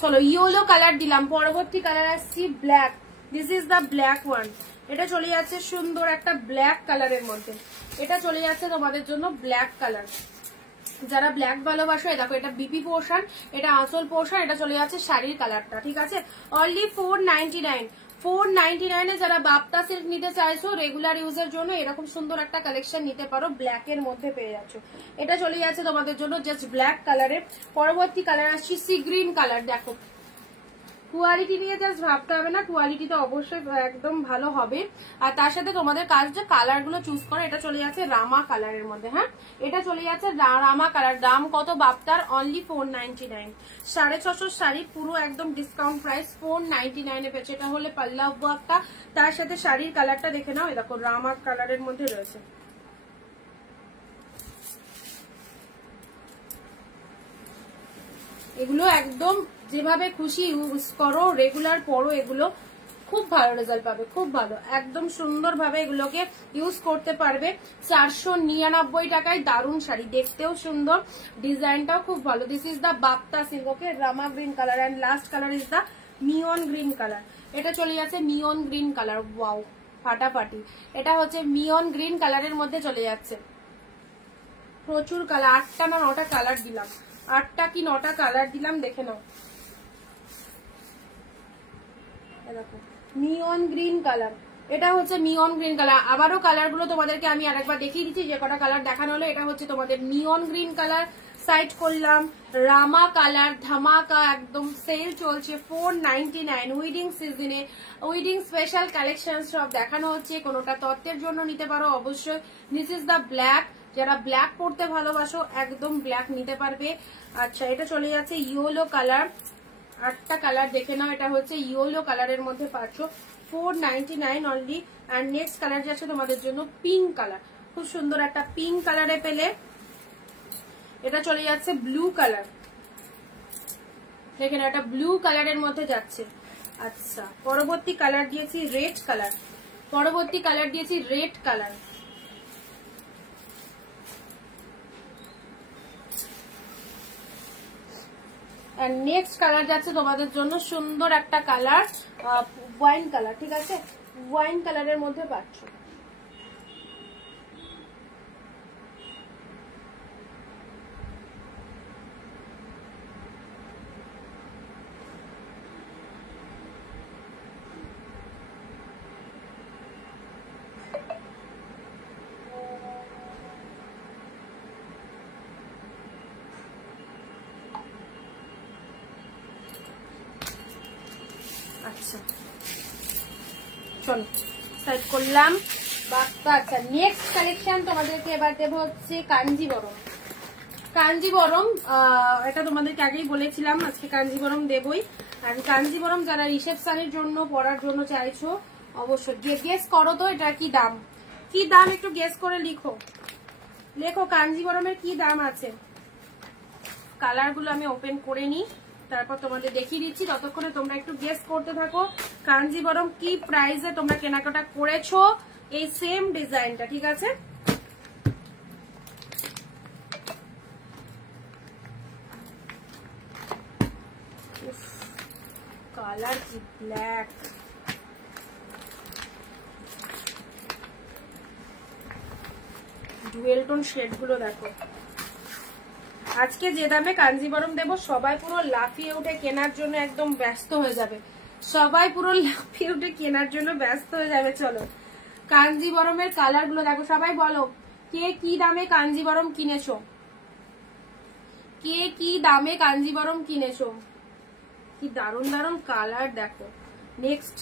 চলো ইয়েলো কালার দিলাম, পরবর্তী কালার আসছি black. This is the black one. এটা চলে যাচ্ছে সুন্দর একটা ব্ল্যাক কালারের মধ্যে, এটা চলে যাচ্ছে তোমাদের জন্য ব্ল্যাক কালার। যারা ব্ল্যাক ভালোবাসো, দেখো এটা বিপি পোর্শন, এটা আঁচল পোর্শন, এটা চলে যাচ্ছে শাড়ির কালারটা, ঠিক আছে। অনলি 499, 499 এ যারা বাপ্তা সিল্ক নিতে চাইছো রেগুলার ইউজের জন্য এরকম সুন্দর একটা কালেকশন নিতে পারো, ব্ল্যাক এর মধ্যে পেয়ে যাচ্ছ। এটা চলে যাচ্ছে তোমাদের জন্য জাস্ট ব্ল্যাক কালারের। পরবর্তী কালার আসছি সি গ্রিন কালার। দেখো কোয়ালিটি নিয়ে জাস্ট ভাবতে হবে না, কোয়ালিটি তো অবশ্যই একদম ভালো হবে। আর তার সাথে তোমাদের কাজ যে কালার গুলো চুজ করে, এটা চলে যাচ্ছে রামা কালারের মধ্যে। হ্যাঁ এটা চলে যাচ্ছে রামা কালার। দাম কত বাপ্তার? অনলি 499। 650 শাড়ি পুরো একদম ডিসকাউন্ট প্রাইস 499 এ পেয়েছে। এটা হলে পাল্লা বাপ্তা, তার সাথে শাড়ির কালারটা দেখে নাও, দেখো রামা কালারের মধ্যে রয়েছে। এগুলো একদম যেভাবে খুশি ইউজ করো, রেগুলার পরো, এগুলো খুব ভালো রেজাল্ট পাবে, খুব ভালো, একদম সুন্দর ভাবে এগুলোকে ইউজ করতে পারবে। 499 টাকায় দারুণ শাড়ি, দেখতেও সুন্দর, ডিজাইনটাও খুব ভালো। This is the bapta silk, okay, Rama green colour and last colour is the neon green colour. এটা চলে যাচ্ছে নিয়ন গ্রিন কালার, ওয়াও ফাটাফাটি। এটা হচ্ছে নিয়ন গ্রিন কালারের মধ্যে চলে যাচ্ছে, প্রচুর কালার, 8টা না 9টা কালার দিলাম, 8টা কি 9টা কালার দিলাম, দেখে নাও। দেখো নিয়ন গ্রিন কালার, এটা হচ্ছে নিয়ন গ্রিন কালার। আবারও কালার গুলো তোমাদেরকে আমি আরেকবার দেখিয়ে দিচ্ছি, যে কটা কালার দেখানো হলো। এটা হচ্ছে তোমাদের নিয়ন গ্রিন কালার, সাইড করলাম রামা কালার, ধামাকা একদম সেল চলছে 499 উইডিং সিজনে, উইডিং স্পেশাল কালেকশন সব দেখানো হচ্ছে। কোনোটা তত্ত্বের জন্য নিতে পারো অবশ্যই। দিস ইজ দা ব্ল্যাক, যারা ব্ল্যাক পরতে ভালোবাসো একদম ব্ল্যাক নিতে পারবে। আচ্ছা এটা চলে যাচ্ছে ইয়েলো কালার, 8টা কালার দেখে নাও। এটা হচ্ছে ইয়েলো কালারের মধ্যে পাচ্ছ, 499 অনলি। আর নেক্সট কালার যাচ্ছে তোমাদের জন্য পিঙ্ক কালার, খুব সুন্দর একটা পিঙ্ক কালারে পেলে। এটা চলে যাচ্ছে ব্লু কালার, দেখেন একটা ব্লু কালারের মধ্যে যাচ্ছে। আচ্ছা, পরবর্তী কালার দিয়েছি রেড কালার, পরবর্তী কালার দিয়েছি রেড কালার। আর নেক্সট কালার যাচ্ছে তোমাদের জন্য সুন্দর একটা কালার, ওয়াইন কালার, ঠিক আছে, ওয়াইন কালারের মধ্যে পাচ্ছ। আচ্ছা চলো সাইড করলাম বাক্তা। আচ্ছা, নেক্সট কালেকশন তোমাদেরকে এবার দেবো হচ্ছে কাঞ্জিবরম। কাঞ্জিবরম এটা তোমাদেরকে আগেই বলেছিলাম, আজকে কাঞ্জিবরম দেবই। আর কাঞ্জিবরম যারা রিসেপশনের জন্য পরার জন্য চাইছো, অবশ্যই গেস করো তো এটা কি দাম, কি দাম একটু গেস করে লিখো, লেখো কাঞ্জিবরমের কি দাম আছে। কালারগুলো আমি ওপেন করে নিই, তারপর তোমাদের দেখিয়ে দিচ্ছি, ততক্ষণে তোমরা একটু গেস করতে থাকো কাঞ্জিবরম কি প্রাইসে তোমরা কেনাকাটা করেছো এই সেম ডিজাইনটা, ঠিক আছে। কালার কি ব্ল্যাক, ডুয়েল টোন শেড গুলো দেখো। আজকে যে দামে কাঞ্জিবরম দেবো সবাই পুরো লাফিয়ে উঠে কেনার জন্য একদম ব্যস্ত হয়ে যাবে, সবাই পুরো লাফিয়ে উঠে কেনার জন্য ব্যস্ত হয়ে যাবে। চলো কাঞ্জিবরমের কালার গুলো দেখো, সবাই বলো কে কি দামে কাঞ্জিবরম কিনেছো, কে কি দামে কাঞ্জিবরম কিনেছো। কি দারুণ দারুণ কালার দেখো। নেক্সট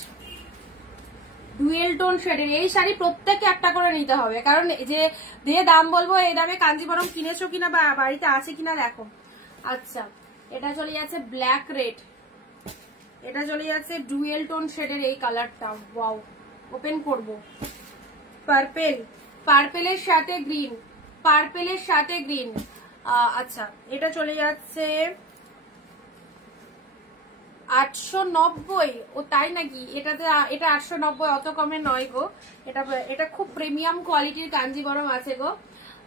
ডুয়েল টোন শেডের এই শাড়ি প্রত্যেককে একটা করে নিতে হবে, কারণ যে দাম বলবো এই দামে কাঞ্জিবরম কিনেছো কিনা বা বাড়িতে আছে কিনা দেখো। আচ্ছা, এটা চলে যাচ্ছে ব্ল্যাক রেড, এটা চলে যাচ্ছে ডুয়েল টোন শেডের এই কালারটা, ওয়াও। ওপেন করব, পার্পেল, পার্পেলের সাথে গ্রিন, পার্পেলের সাথে গ্রিন। আচ্ছা, এটা চলে যাচ্ছে 890। ও তাই নাকি, এটাতে এটা 890, অত কমে নয় গো। এটা খুব প্রিমিয়াম কোয়ালিটির কাঞ্জিবরম আছে গো,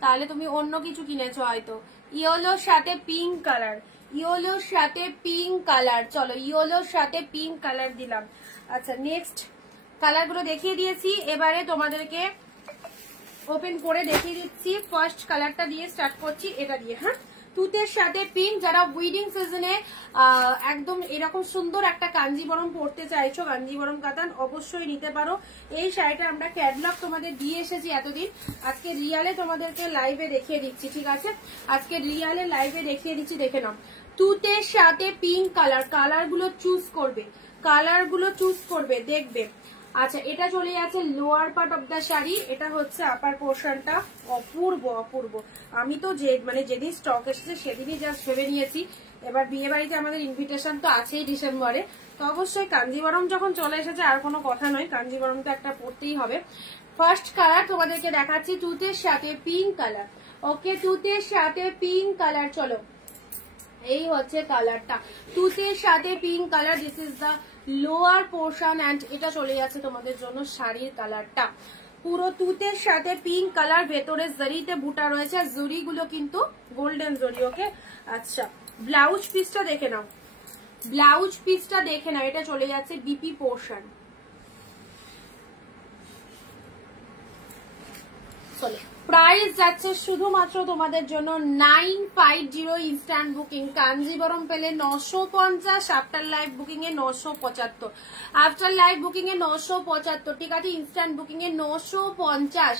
তাহলে তুমি অন্য কিছু কিনেছো হয়তো। ইয়েলোর সাথে পিঙ্ক কালার, ইয়েলোর সাথে পিঙ্ক কালার, চলো ইয়েলোর সাথে পিঙ্ক কালার দিলাম। আচ্ছা, নেক্সট কালার গুলো দেখিয়ে দিয়েছি, এবারে তোমাদেরকে ওপেন করে দেখিয়ে দিচ্ছি। ফার্স্ট কালারটা দিয়ে স্টার্ট করছি, এটা দিয়ে। হ্যাঁ, তুতের সাথে পিঙ্ক, যারা উইডিং সিজনে একদম এরকম সুন্দর একটা কাঞ্জিবরম পরতে চাইছো, কাঞ্জিবরম কাতান, অবশ্যই নিতে পারো। এই শাড়িটা আমরা ক্যাটলগ তোমাদের দিয়ে এসেছি এতদিন, আজকে রিয়ালে তোমাদেরকে লাইভে দেখিয়ে দিচ্ছি, ঠিক আছে, আজকে রিয়ালে লাইভে দেখিয়ে দিচ্ছি, দেখে নাও। তুতের সাথে পিঙ্ক কালার, কালার গুলো চুজ করবে, কালার গুলো চুজ করবে, দেখবে। আচ্ছা, এটা চলে যাচ্ছে lower part of the sari, এটা হচ্ছে আপার পোর্শনটা। অপূর্ব অপূর্ব, আমি তো যেদিন স্টক এসেছে সেদিনই জাস্ট ভেবে নিয়েছি এবার বিয়ে বাড়িতে আমাদের ইনভিটেশন তো আছেই ডিসেম্বরে, তো অবশ্যই কাঞ্জিবরম যখন চলে এসেছে আর কোনো কথা নয়, কাঞ্জিবরম তো একটা পরতেই হবে। ফার্স্ট কালার তোমাদেরকে দেখাচ্ছি তুতের সাথে পিঙ্ক কালার। ওকে, তুতের সাথে পিঙ্ক কালার, চলো এই হচ্ছে কালারটা, তুতের সাথে pink colour. This is the lower portion and এটা চলে যাচ্ছে তোমাদের জন্য শাড়ির কালারটা, পুরো তুতের সাথে পিঙ্ক কালার, ভেতরে জরিতে বুটা রয়েছে, জরিগুলো কিন্তু গোল্ডেন জরি। ওকে, আচ্ছা ব্লাউজ পিসটা দেখে নাও, ব্লাউজ পিসটা দেখে নাও, এটা চলে যাচ্ছে বিপি পোর্শন। চলো, প্রাইস যাচ্ছে শুধুমাত্র তোমাদের জন্য 950 ইনস্ট্যান্ট বুকিং। কাঞ্জিবরম পেলে 950, আফটার লাইভ বুকিং এ 975, আফটার লাইভ বুকিং এ 975, ঠিক আছে, ইনস্ট্যান্ট বুকিং এ 950।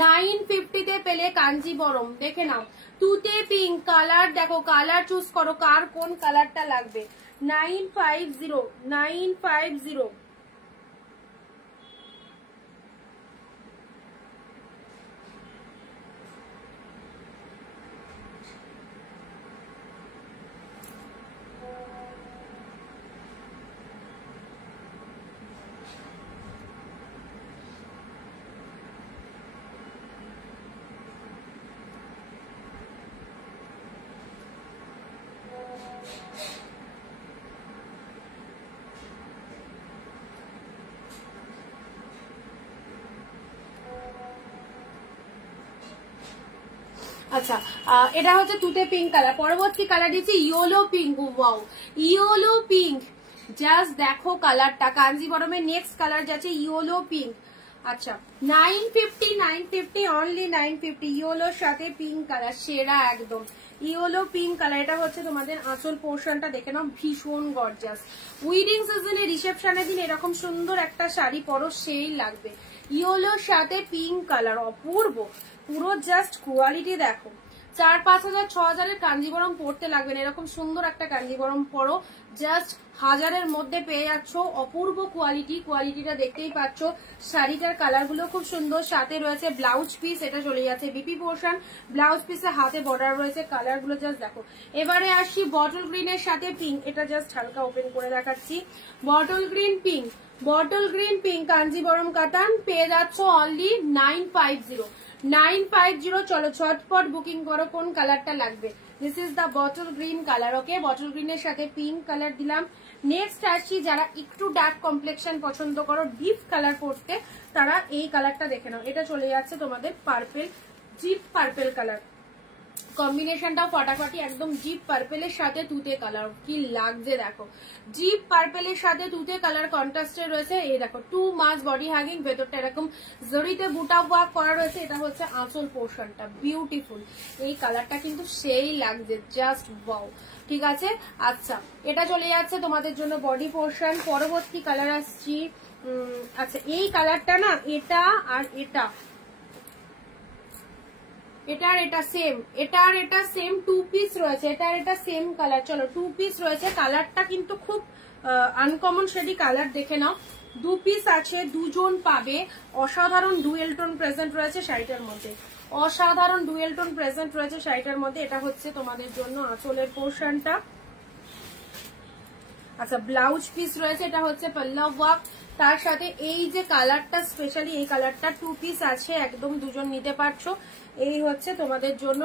950 তে পেলে কাঞ্জিবরম, দেখে নাও। তুতে পিঙ্ক কালার, দেখো কালার চুজ করো, কার কোন কালারটা লাগবে। 950, 950। আচ্ছা এটা হচ্ছে তুতে পিঙ্ক কালার। পরবর্তী কালার দিচ্ছি yellow pink. Wow, yellow pink, just দেখো কালারটা। কাঞ্জিবরমের নেক্সট কালার যাচ্ছে ইয়েলো পিঙ্ক। আচ্ছা 950 অনলি 950, ইয়েলোর সাথে পিঙ্ক কালার, সেরা একদম ইয়েলো পিঙ্ক কালার। এটা হচ্ছে তোমাদের আঁচল পোর্শনটা, দেখে নাও ভীষণ গর্জাস। উইডিং সিজনে রিসেপশনের দিন এরকম সুন্দর একটা শাড়ি পরো, সেই লাগবে। ইয়েলোর সাথে পিঙ্ক কালার, অপূর্ব, পুরো জাস্ট কোয়ালিটি দেখো। 4-5 হাজার 6 হাজারের কাঞ্জিবরম পড়তে লাগবে না, এরকম সুন্দর একটা কাঞ্জিবরম পরো, জাস্ট 1000-এর মধ্যে পেয়ে যাচ্ছ। অপূর্ব কোয়ালিটি, কোয়ালিটিটা দেখতেই পাচ্ছ। শাড়িটার কালার গুলো খুব সুন্দর। সাথে রয়েছে ব্লাউজ পিস, এটা চলে যাচ্ছে বিপি পোর্শন। ব্লাউজ পিসে হাতে বর্ডার রয়েছে, কালার গুলো জাস্ট দেখো। এবারে আসি বটল গ্রিনের সাথে পিঙ্ক, এটা জাস্ট হালকা ওপেন করে দেখাচ্ছি। Bottle green pink, bottle green pink Kanjeevaram কাতান পেয়ে যাচ্ছ অনলি 950। চলো ঝটপট বুকিং করো, কোন কালারটা লাগবে। This is the bottle green colour. Okay, bottle গ্রিনের সাথে পিঙ্ক কালার দিলাম। নেক্সট আসছি যারা একটু ডার্ক কমপ্লেক্সন পছন্দ করো, ডিপ কালার পড়তে, তারা এই কালারটা দেখে নাও। এটা চলে যাচ্ছে তোমাদের পার্পেল, ডিপ পার্পেল কালার। কম্বিনেশনটাও ফাটাফাটি, একদম ডিপ পার্পেলের সাথে তুতে কালার, কি লাগছে দেখো। ডিপ পার্পেলের সাথে তুতে কালার কন্ট্রাস্টে রয়েছে। এই দেখো 2 মাস বডি হ্যাগিং, ভেতরটা এরকম জরিতে বুটা ওয়ার্ক করা রয়েছে। এটা হচ্ছে আঁচল পোর্শনটা, বিউটিফুল। এই কালারটা কিন্তু সেই লাগছে, জাস্ট ওয়াও। ঠিক আছে, আচ্ছা এটা চলে যাচ্ছে তোমাদের জন্য বডি পোর্শন। পরবর্তী কালার আসছি, আচ্ছা এই কালারটা না, এটা আর এটা, এটার এটা সেম, এটার এটা সেম 2 পিস রয়েছে, এটার এটা সেম কালার। চলো 2 পিস রয়েছে, কালারটা কিন্তু খুব আনকমন শেডি কালার, দেখে নাও। 2 পিস আছে, দুজন পাবে। অসাধারণ ডুয়েল টোন প্রেজেন্ট রয়েছে শাড়িটার মধ্যে, অসাধারণ ডুয়েল টোন প্রেজেন্ট রয়েছে শাড়িটার মধ্যে। এটা হচ্ছে তোমাদের জন্য আঁচলের পোর্শনটা। আচ্ছা ব্লাউজ পিস রয়েছে, এটা হচ্ছে পল্লব ওয়ার্ক। তার সাথে এই যে কালারটা, স্পেশালি এই কালারটা 2 পিস আছে, একদম দুজন নিতে পারছো। এই হচ্ছে তোমাদের জন্য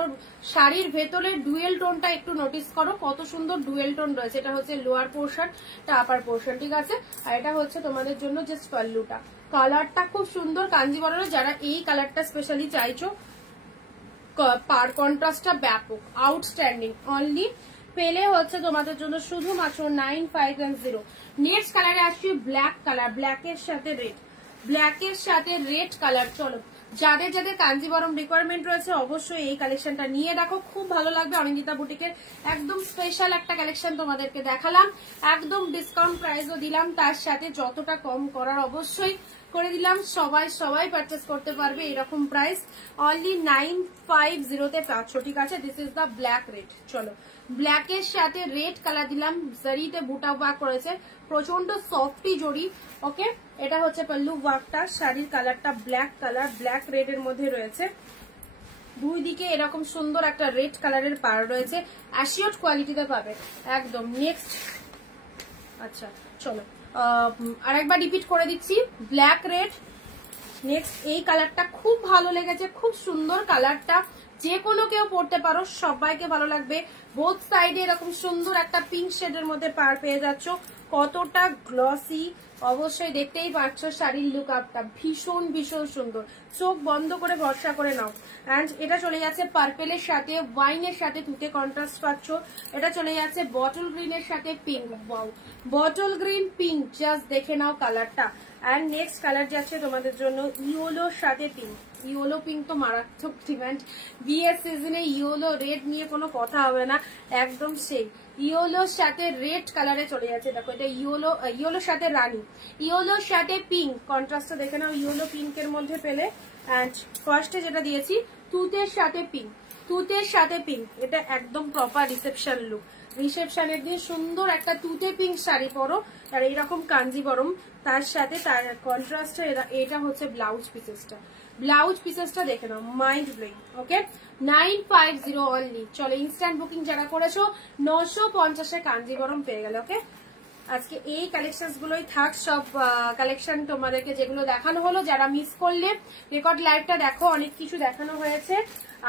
শাড়ির ভেতরের ডুয়েল টোনটা, একটু নোটিস করো কত সুন্দর ডুয়েল টোন রয়েছে। এটা হচ্ছে লোয়ার পোর্শন, এটা আপার পোর্শন, ঠিক আছে। আর এটা হচ্ছে তোমাদের জন্য জাস্ট পাল্লুটা। কালারটা খুব সুন্দর কাঞ্জিবরমের, যারা এই কালারটা স্পেশালি চাইছো, পার কন্ট্রাস্টটা ব্যাপক, আউটস্ট্যান্ডিং। অনলি পেলে হচ্ছে তোমাদের জন্য শুধুমাত্র 950। নেক্সট কালারে আসছি ব্ল্যাক কালার, ব্ল্যাকের সাথে রেড, ব্ল্যাকের সাথে রেড কালার। চলো যাদের যাদের কাঞ্জিবরম রিকোয়ারমেন্ট রয়েছে অবশ্যই এই কালেকশনটা নিয়ে দেখো, খুব ভালো লাগবে। অনিন্দিতা বুটিকের একদম স্পেশাল একটা কালেকশন তোমাদেরকে দেখালাম, একদম ডিসকাউন্ট প্রাইসও দিলাম, তার সাথে যতটা কম করার অবশ্যই করে দিলাম। সবাই পারচেস করতে পারবে, এরকম প্রাইস অনলি 950 পাচ্ছ, ঠিক আছে। This is the black red. চলো ব্ল্যাকের সাথে রেড কালার দিলাম, জরিতে বুটা ওয়ার্ক করেছে, প্রচন্ড সফটি জড়ি। ওকে, এটা হচ্ছে পল্লু ওয়ার্কটা। শাড়ির কালারটা ব্ল্যাক কালার, ব্ল্যাক রেড এর মধ্যে রয়েছে। দুই দিকে এরকম সুন্দর একটা রেড কালারের পার রয়েছে, অ্যাসিওর্ড কোয়ালিটিতে পাবে একদম। নেক্সট, আচ্ছা চলো আরেকবার রিপিট করে দিচ্ছি, ব্ল্যাক রেড। নেক্সট এই কালারটা খুব ভালো লেগেছে, খুব সুন্দর কালারটা, যে কোনো কেউ পড়তে পারো, সবাইকে ভালো লাগবে। বোথ সাইডে এরকম সুন্দর একটা পিঙ্ক শেডের মধ্যে পার পেয়ে যাচ্ছ, কতটা গ্লসি অবশ্যই দেখতেই পাচ্ছ। শাড়ির লুক আপটা ভীষণ ভীষণ সুন্দর, চোখ বন্ধ করে ভরসা করে নাও। অ্যান্ড এটা চলে যাচ্ছে পার্পেলের সাথে ওয়াইনের সাথে তুতে কন্ট্রাস্ট পাচ্ছ। এটা চলে যাচ্ছে বটল গ্রিনের সাথে pink. Wow, bottle green pink, just দেখে নাও কালারটা। অ্যান্ড নেক্সট কালার যাচ্ছে তোমাদের জন্য ইয়েলোর সাথে পিঙ্ক। ইয়েলো পিঙ্ক তো মারাত্মক ডিমান্ড, বিয়ের সিজনে ইয়েলো রেড নিয়ে কোনো কথা হবে না, একদম সেই। ইয়েলোর সাথে রেড কালারে চলে যাচ্ছে, দেখো এটা ইয়েলো, ইয়েলোর সাথে রানী, ইয়েলোর সাথে পিঙ্ক, কন্ট্রাস্টটা দেখে নাও ইয়েলো পিঙ্কের মধ্যে পেলে। অ্যান্ড ফার্স্টে যেটা দিয়েছি তুতের সাথে পিঙ্ক, তুতের সাথে পিঙ্ক, এটা একদম প্রপার রিসেপশন লুক। রিসেপশনের দিন সুন্দর একটা তুতে পিঙ্ক শাড়ি পরো, আর এইরকম কাঞ্জিবরম, তার সাথে তার কন্ট্রাস্টে এটা হচ্ছে ব্লাউজ পিসেসটা। ব্লাউজ পিসেসটা দেখে নাও, মাইন্ড ব্লোয়িং। ওকে, 950 অনলি। চলো ইনস্ট্যান্ট বুকিং যারা করেছো 950-এ কাঞ্জিবরম পেয়ে গেল। ওকে, আজকে এই কালেকশন গুলোই থাক, সব কালেকশন তোমাদেরকে যেগুলো দেখানো হলো। যারা মিস করলে রেকর্ড লাইভটা দেখো, অনেক কিছু দেখানো হয়েছে।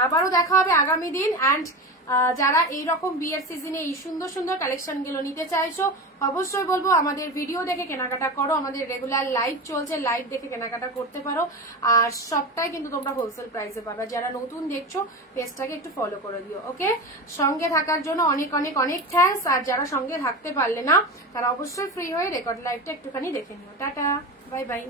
আবারও দেখা হবে আগামী দিন। অ্যান্ড যারা এইরকম বিয়ের সিজনে এই সুন্দর সুন্দর কালেকশন গুলো নিতে চাইছো অবশ্যই বলবো আমাদের ভিডিও দেখে কেনাকাটা করো, আমাদের রেগুলার লাইভ চলছে, লাইভ দেখে কেনাকাটা করতে পারো। আর সবটাই কিন্তু তোমরা হোলসেল প্রাইসে পাবে। যারা নতুন দেখছো পেজটাকে একটু ফলো করে দিও। ওকে, সঙ্গে থাকার জন্য অনেক অনেক অনেক থ্যাঙ্কস। আর যারা সঙ্গে থাকতে পারলে না তারা অবশ্যই ফ্রি হয়ে রেকর্ড লাইভটা একটুখানি দেখে নিও। Tata, bye bye.